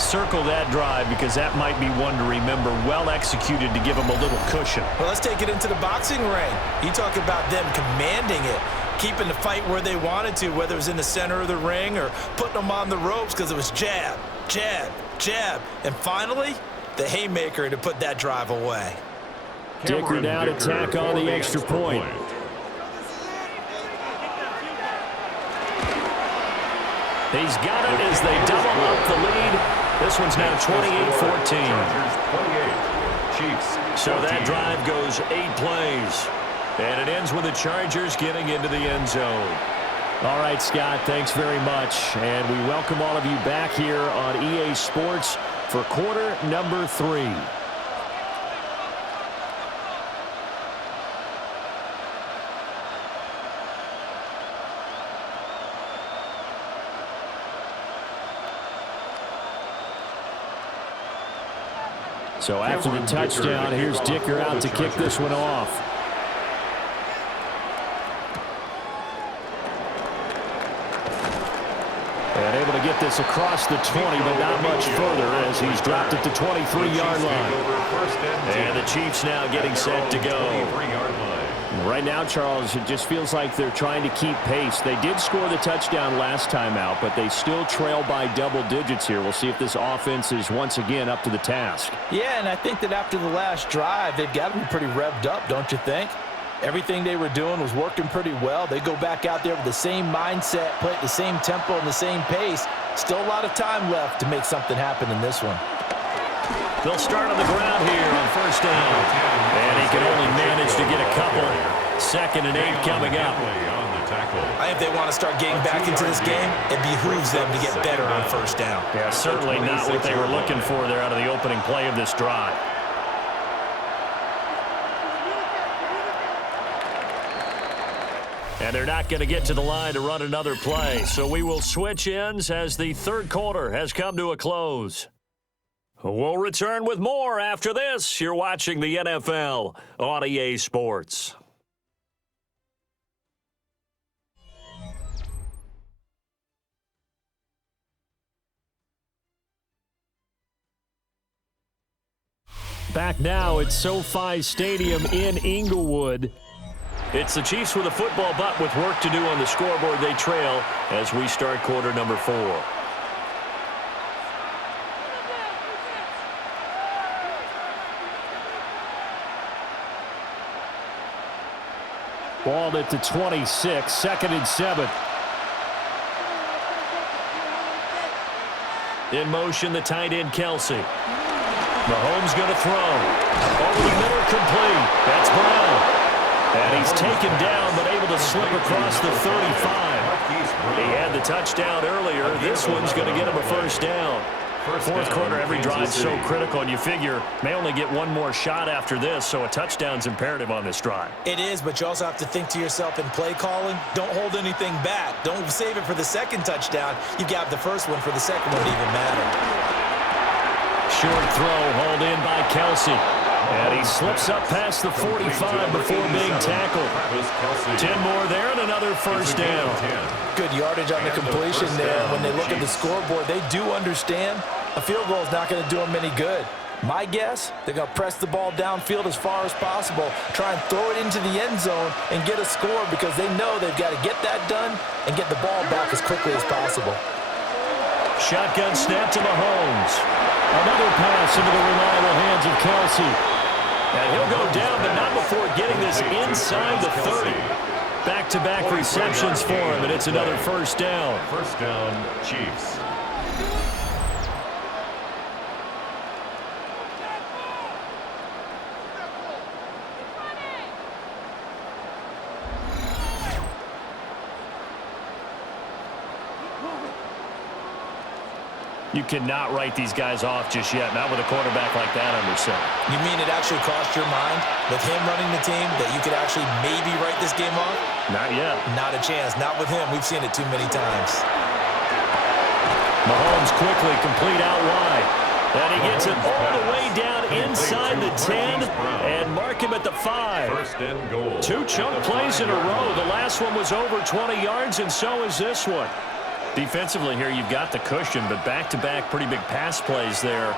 Circle that drive because that might be one to remember. Well executed to give them a little cushion. Well, let's take it into the boxing ring. You talk about them commanding it, keeping the fight where they wanted to, whether it was in the center of the ring or putting them on the ropes because it was jab, jab, jab. And finally, the haymaker to put that drive away. Dicker now to tack on the extra point. He's got it as they double up the lead. This one's now 28-14. So that drive goes 8 plays. And it ends with the Chargers getting into the end zone. All right, Scott, thanks very much. And we welcome all of you back here on EA Sports for quarter number 3. So after the touchdown, here's Dicker out to kick this one off. And able to get this across the 20, but not much further as he's dropped it to 23-yard line. And the Chiefs now getting set to go. Right now, Charles, it just feels like they're trying to keep pace. They did score the touchdown last time out, but they still trail by double digits here. We'll see if this offense is once again up to the task. Yeah, and I think that after the last drive, they've got to be pretty revved up, don't you think? Everything they were doing was working pretty well. They go back out there with the same mindset, play at the same tempo and the same pace. Still a lot of time left to make something happen in this one. They'll start on the ground here on first down. And he can only manage to get a couple. 2nd and 8 coming up. I think they want to start getting back into this game. It behooves them to get better on first down. Yeah, certainly not what they were looking for there out of the opening play of this drive. And they're not going to get to the line to run another play. So we will switch ends as the 3rd quarter has come to a close. We'll return with more after this. You're watching the NFL on EA Sports. Back now at SoFi Stadium in Inglewood. It's the Chiefs with a football, but with work to do on the scoreboard, they trail as we start quarter number 4. Ball at the 26, 2nd and 7. In motion, the tight end, Kelsey. Mahomes going to throw. Over the middle, complete. That's Brown. And he's taken down, but able to slip across the 35. He had the touchdown earlier. This one's going to get him a first down. 4th quarter, every drive's so critical, and you figure may only get one more shot after this, so a touchdown's imperative on this drive. It is, but you also have to think to yourself in play calling, don't hold anything back. Don't save it for the 2nd touchdown. You've got the first one for the 2nd one to even matter. Short throw hauled in by Kelsey. And he slips up past the 45 before being tackled. 10 more there and another first down. Good yardage on the completion there. When they look at the scoreboard, they do understand a field goal is not going to do them any good. My guess, they're going to press the ball downfield as far as possible, try and throw it into the end zone and get a score because they know they've got to get that done and get the ball back as quickly as possible. Shotgun snap to Mahomes. Another pass into the reliable hands of Kelsey. And he'll go down, but not before getting this inside the 30. Back-to-back receptions for him, and it's another first down. First down, Chiefs. You cannot write these guys off just yet, not with a quarterback like that under center. You mean it actually crossed your mind with him running the team that you could actually maybe write this game off? Not yet. Not a chance. Not with him. We've seen it too many times. Mahomes quickly complete out wide. And he gets it all the way down inside the 10 and mark him at the 5. First and goal. 2 chunk plays in a row. The last one was over 20 yards, and so is this one. Defensively here, you've got the cushion, but back-to-back pretty big pass plays there.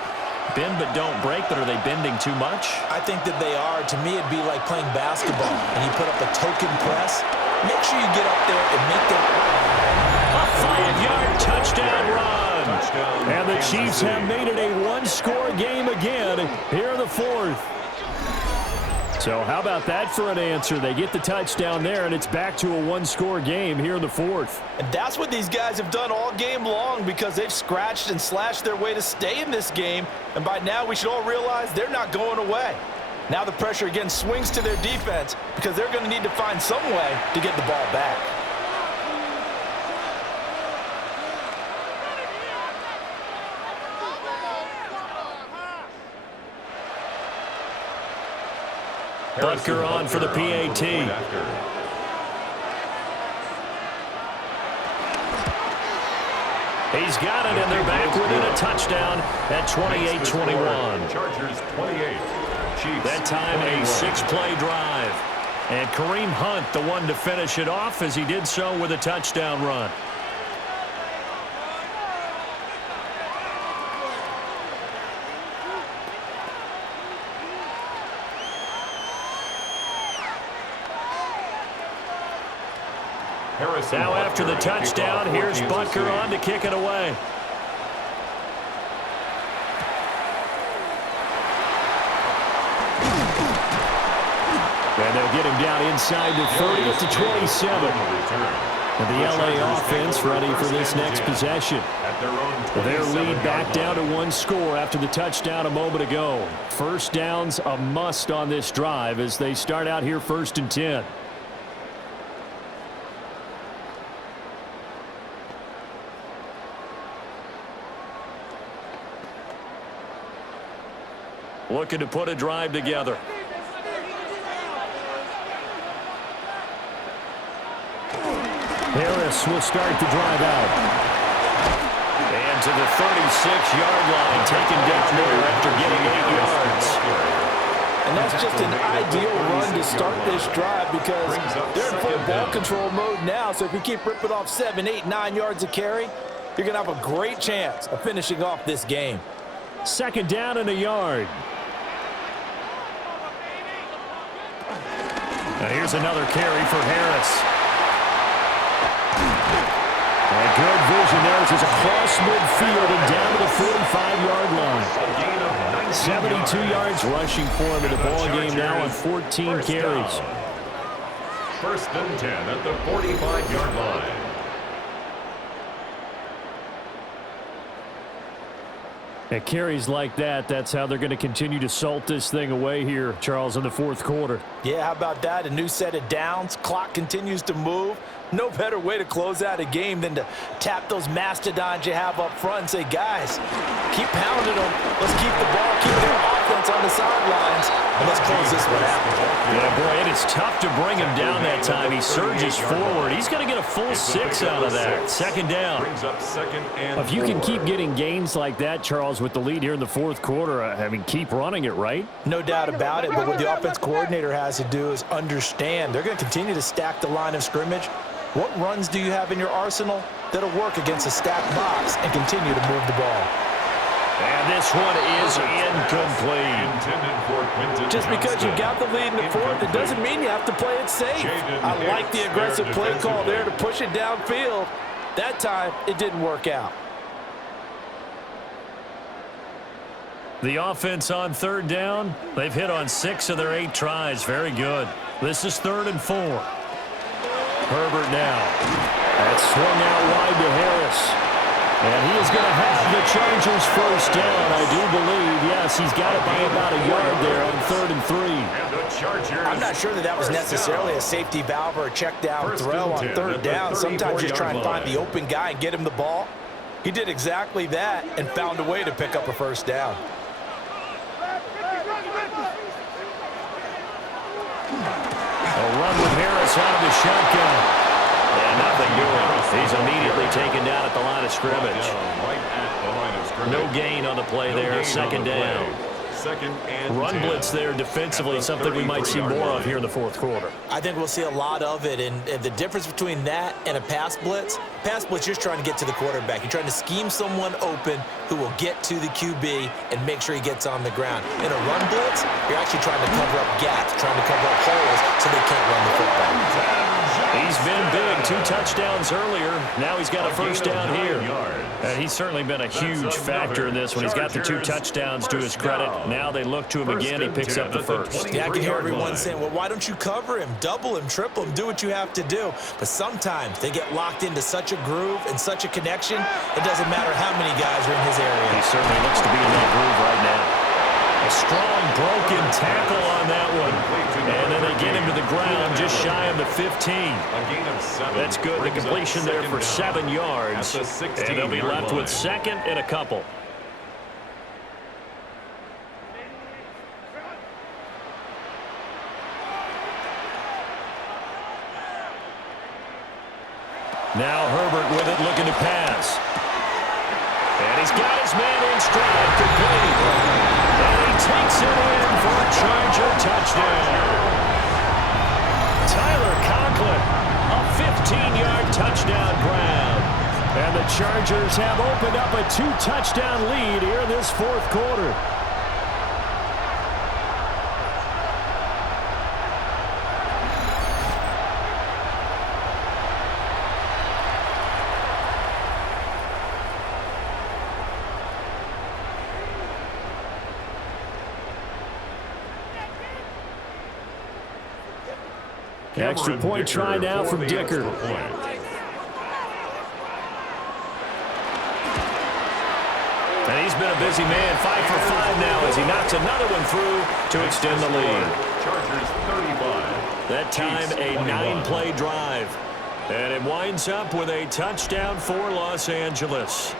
Bend but don't break, but are they bending too much? I think that they are. To me, it'd be like playing basketball, and you put up a token press. Make sure you get up there and make them. A 5-yard touchdown run. And the Chiefs have made it a one-score game again here in the 4th. So how about that for an answer? They get the touchdown there, and it's back to a one-score game here in the 4th. And that's what these guys have done all game long because they've scratched and slashed their way to stay in this game. And by now, we should all realize they're not going away. Now the pressure again swings to their defense because they're going to need to find some way to get the ball back. Butker on for the PAT. He's got it, and they're back within a touchdown at 28-21. Chargers 28. Chiefs. That time a 6-play drive. And Kareem Hunt, the one to finish it off, as he did so with a touchdown run. Now after the touchdown, here's Butker on to kick it away. And they'll get him down inside the 30 to 27. And the LA offense ready for this next possession. Their lead back down to 1 score after the touchdown a moment ago. First down's a must on this drive as they start out here 1st and 10. Looking to put a drive together. Harris will start the drive out. And to the 36-yard line, taken down there after getting 8 yards. And that's just an ideal run to start this drive because they're in full ball control mode now. So if you keep ripping off 7, 8, 9 yards of carry, you're going to have a great chance of finishing off this game. 2nd down and a yard. Now here's another carry for Harris. And good vision there as he's across midfield and down to the 45-yard line. 72 yards rushing for him in the ball game now on 14 carries. 1st and 10 at the 45-yard line. At carries like that, that's how they're going to continue to salt this thing away here, Charles, in the 4th quarter. Yeah, how about that? A new set of downs. Clock continues to move. No better way to close out a game than to tap those mastodons you have up front and say, guys, keep pounding them. Let's keep the ball, keep their offense on the sidelines, and let's close this one out. Yeah, boy, it is tough to bring him down that time. He surges forward. He's going to get a full 6 out of that. 2nd down. Brings up 2nd and If you 4. can keep getting gains like that, Charles, with the lead here in the 4th quarter, I mean, keep running it, right? No doubt about it, but what the offense coordinator has to do is understand they're going to continue to stack the line of scrimmage. What runs do you have in your arsenal that'll work against a stacked box and continue to move the ball? And this one is incomplete. Just because you got the lead in the 4th, it doesn't mean you have to play it safe. I like the aggressive play call there to push it downfield. That time, it didn't work out. The offense on 3rd down, they've hit on 6 of their 8 tries. Very good. This is 3rd and 4. Herbert now. That's swung out wide to Harris. And he is going to have the Chargers first down, I do believe. Yes, he's got it by about a yard there on 3rd and 3. I'm not sure that was necessarily a safety valve or a check down throw on 3rd down. Sometimes just try and find the open guy and get him the ball. He did exactly that and found a way to pick up a first down. A run with Harris out of the shotgun. And nothing doing. He's immediately taken down at the line of scrimmage. No gain on the play there. 2nd down. Run blitz there defensively, something we might see more of here in the 4th quarter. I think we'll see a lot of it, and the difference between that and a pass blitz, you're just trying to get to the quarterback. You're trying to scheme someone open who will get to the QB and make sure he gets on the ground. In a run blitz, you're actually trying to cover up gaps, trying to cover up holes so they can't run the football. He's been big. 2 touchdowns earlier. Now he's got a first down here. And he's certainly been a huge factor in this when he's got the 2 touchdowns to his credit. Now they look to him again. He picks up the first. Yeah, I can hear everyone saying, well, why don't you cover him, double him, triple him, do what you have to do. But sometimes they get locked into such a groove and such a connection, it doesn't matter how many guys are in his area. He certainly looks to be in that groove right now. A strong broken tackle on that one. And then they get him to the ground just shy of the 15. That's good. The completion there for 7 yards. And they'll be left with 2nd and a couple. Now Herbert with it, looking to pass. And he's got his man in stride, complete. And he takes it in for a Charger touchdown. Tyler Conklin, a 15-yard touchdown grab. And the Chargers have opened up a 2-touchdown lead here in this 4th quarter. Extra point try now from Dicker. And he's been a busy man, 5 for 5 now as he knocks another one through to extend the lead. Chargers 35. That time a 9-play drive. And it winds up with a touchdown for Los Angeles.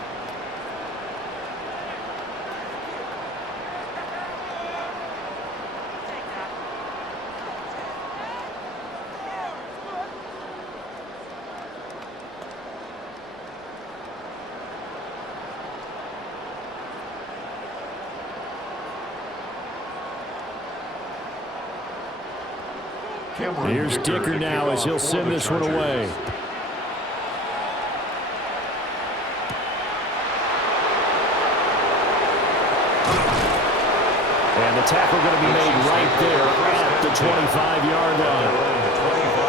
Here's Dicker now as he'll send this one away. And the tackle going to be made right there at the 25-yard line.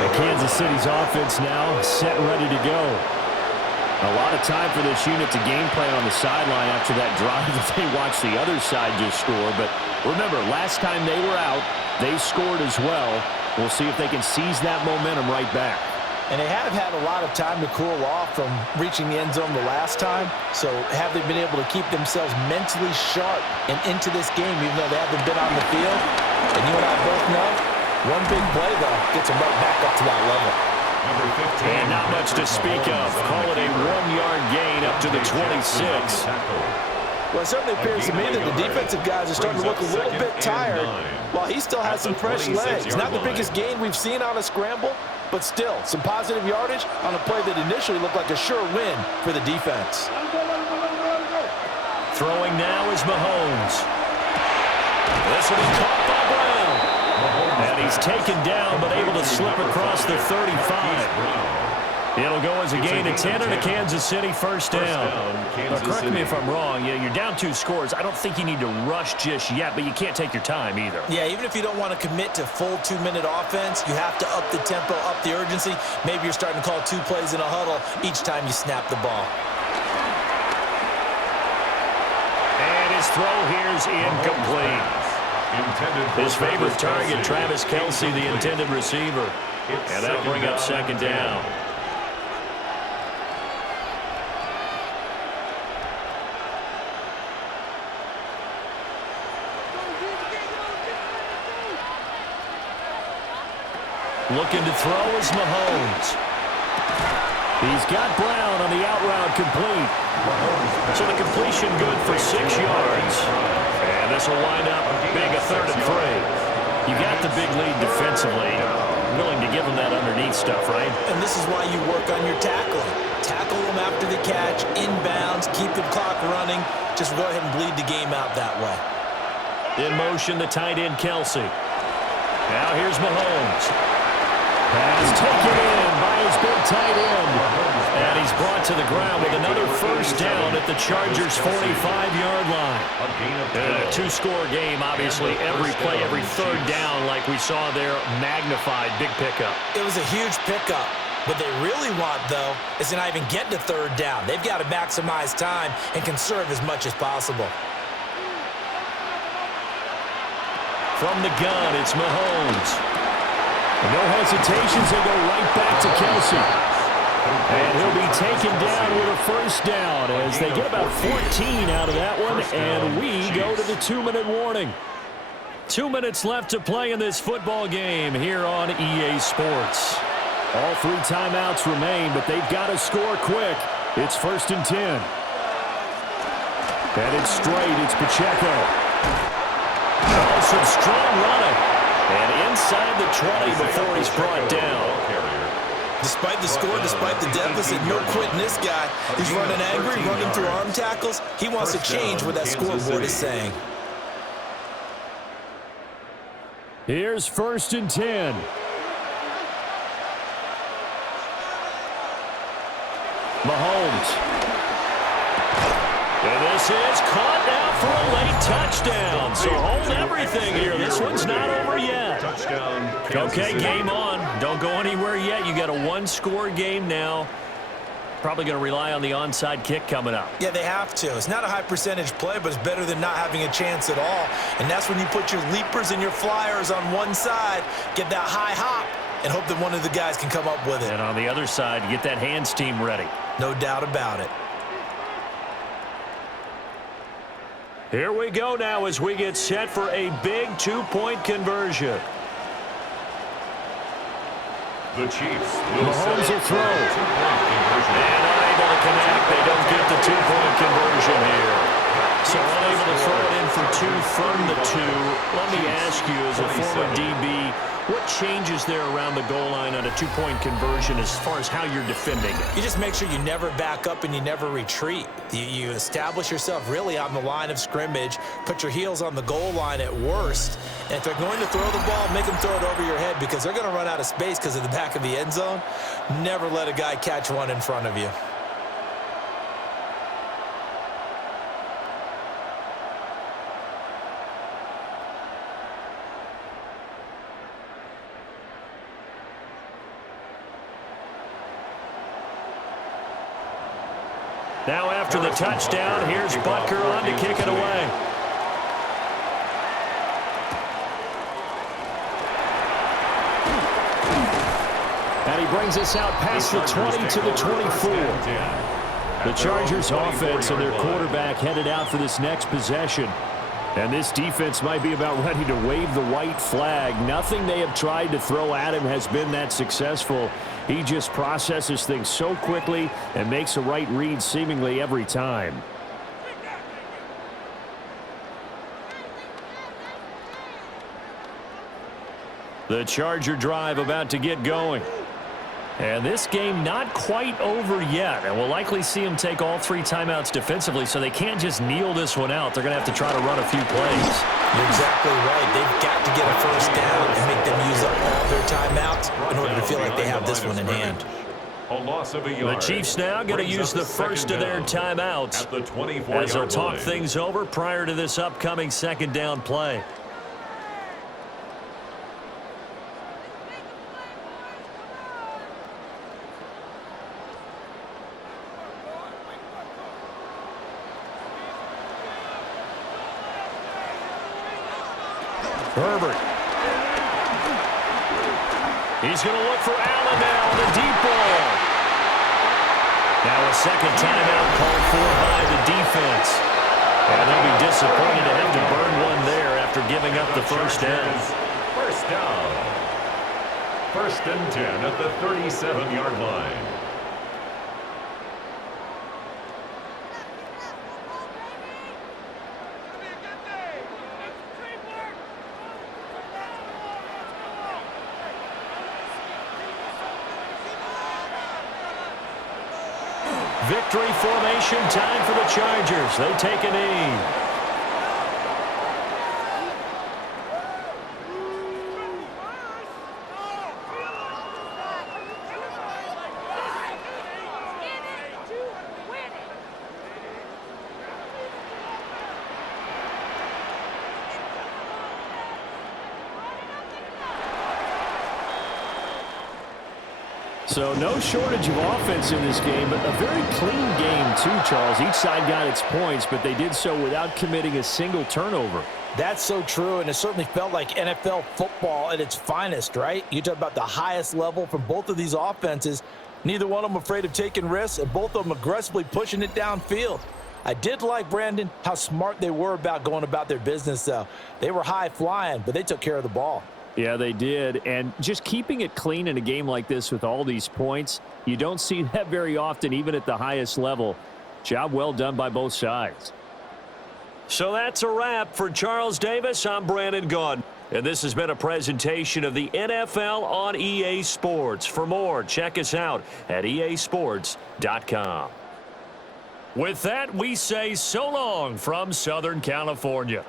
And Kansas City's offense now set and ready to go. A lot of time for this unit to game plan on the sideline after that drive that they watched the other side just score. But remember, last time they were out, they scored as well. We'll see if they can seize that momentum right back. And they have had a lot of time to cool off from reaching the end zone the last time. So have they been able to keep themselves mentally sharp and into this game, even though they haven't been on the field? And you and I both know, one big play, though, gets them right back up to that level. And not much to speak of. Call it a 1-yard gain up to the 26. Well, it certainly appears to me that the defensive guys are starting to look a little bit tired while he still has some fresh legs. Not the biggest gain we've seen on a scramble, but still some positive yardage on a play that initially looked like a sure win for the defense. Throwing now is Mahomes. This will be caught by Brown. And he's taken down but able to slip across the 35. It'll go as a gain of 10 and a Kansas City first down. Now, correct me if I'm wrong. Yeah, you're down 2 scores. I don't think you need to rush just yet, but you can't take your time either. Yeah, even if you don't want to commit to full 2-minute offense, you have to up the tempo, up the urgency. Maybe you're starting to call 2 plays in a huddle each time you snap the ball. And his throw here's incomplete. His favorite target, Travis Kelce, the intended receiver. And that'll bring up second down. Looking to throw is Mahomes. He's got Brown on the out route complete. So the completion good for 6 yards. And this will wind up being a 3rd and 3. You got the big lead defensively. Willing to give them that underneath stuff, right? And this is why you work on your tackling. Tackle them after the catch, inbounds, keep the clock running. Just go ahead and bleed the game out that way. In motion, the tight end, Kelsey. Now here's Mahomes. Pass taken in by his big tight end. And he's brought to the ground with another first down at the Chargers' 45-yard line. A two-score game, obviously. Every play, every third down, like we saw there, magnified. Big pickup. It was a huge pickup. What they really want, though, is to not even get to third down. They've got to maximize time and conserve as much as possible. From the gun, it's Mahomes. No hesitations, they go right back to Kelsey. And he'll be taken down with a first down as they get about 14 out of that one, and we go to the 2-minute warning. 2 minutes left to play in this football game here on EA Sports. All 3 timeouts remain, but they've got to score quick. It's 1st and 10. And it's straight, it's Pacheco. Oh, some strong running. And inside the 20 before he's brought down. Despite the score, despite the deficit, no quitting this guy. He's running angry, running through arm tackles. He wants to change what that scoreboard is saying. Here's 1st and 10. Mahomes. And this is caught now for a late touchdown. So hold everything here. This one's not over yet. Touchdown. Okay, game on. Don't go anywhere yet. You got a 1-score game now. Probably going to rely on the onside kick coming up. Yeah, they have to. It's not a high percentage play, but it's better than not having a chance at all. And that's when you put your leapers and your flyers on one side, get that high hop, and hope that one of the guys can come up with it. And on the other side, get that hands team ready. No doubt about it. Here we go now as we get set for a big 2-point conversion. The Chiefs will Mahomes will throw. conversion. And unable to connect. They don't get the 2-point conversion here. So unable to throw it in for 2 from the 2. Let me ask you, as a former DB, what changes there around the goal line on a 2-point conversion as far as how you're defending it? You just make sure you never back up and you never retreat. You establish yourself really on the line of scrimmage, put your heels on the goal line at worst, and if they're going to throw the ball, make them throw it over your head because they're going to run out of space because of the back of the end zone. Never let a guy catch one in front of you. Now after the touchdown, here's Butker on to kick it away. And he brings us out past the 20 to the 24. The Chargers offense and their quarterback headed out for this next possession. And this defense might be about ready to wave the white flag. Nothing they have tried to throw at him has been that successful. He just processes things so quickly and makes a right read seemingly every time. The Charger drive about to get going. And this game not quite over yet. And we'll likely see them take all 3 timeouts defensively, so they can't just kneel this one out. They're going to have to try to run a few plays. You're exactly right. They've got to get a first down and make them use up all their timeouts in order to feel like they have this one in hand. A loss of a yard. The Chiefs now going to use the first of their timeouts at the 24-yard as they'll talk line. things over prior to this upcoming second down play. Herbert. He's going to look for Allen now on the deep ball. Now a second timeout called for by the defense. And they'll be disappointed to have to burn one there after giving up the first down. First down. 1st and 10 at the 37-yard line. Victory formation time for the Chargers. They take a knee. So no shortage of offense in this game, but a very clean game too, Charles. Each side got its points, but they did so without committing a single turnover. That's so true, and it certainly felt like NFL football at its finest, right? You talk about the highest level from both of these offenses. Neither one of them afraid of taking risks, and both of them aggressively pushing it downfield. I did like, Brandon, how smart they were about going about their business, though. They were high-flying, but they took care of the ball. Yeah, they did. And just keeping it clean in a game like this with all these points, you don't see that very often, even at the highest level. Job well done by both sides. So that's a wrap. For Charles Davis, I'm Brandon Gaudin. And this has been a presentation of the NFL on EA Sports. For more, check us out at easports.com. With that, we say so long from Southern California.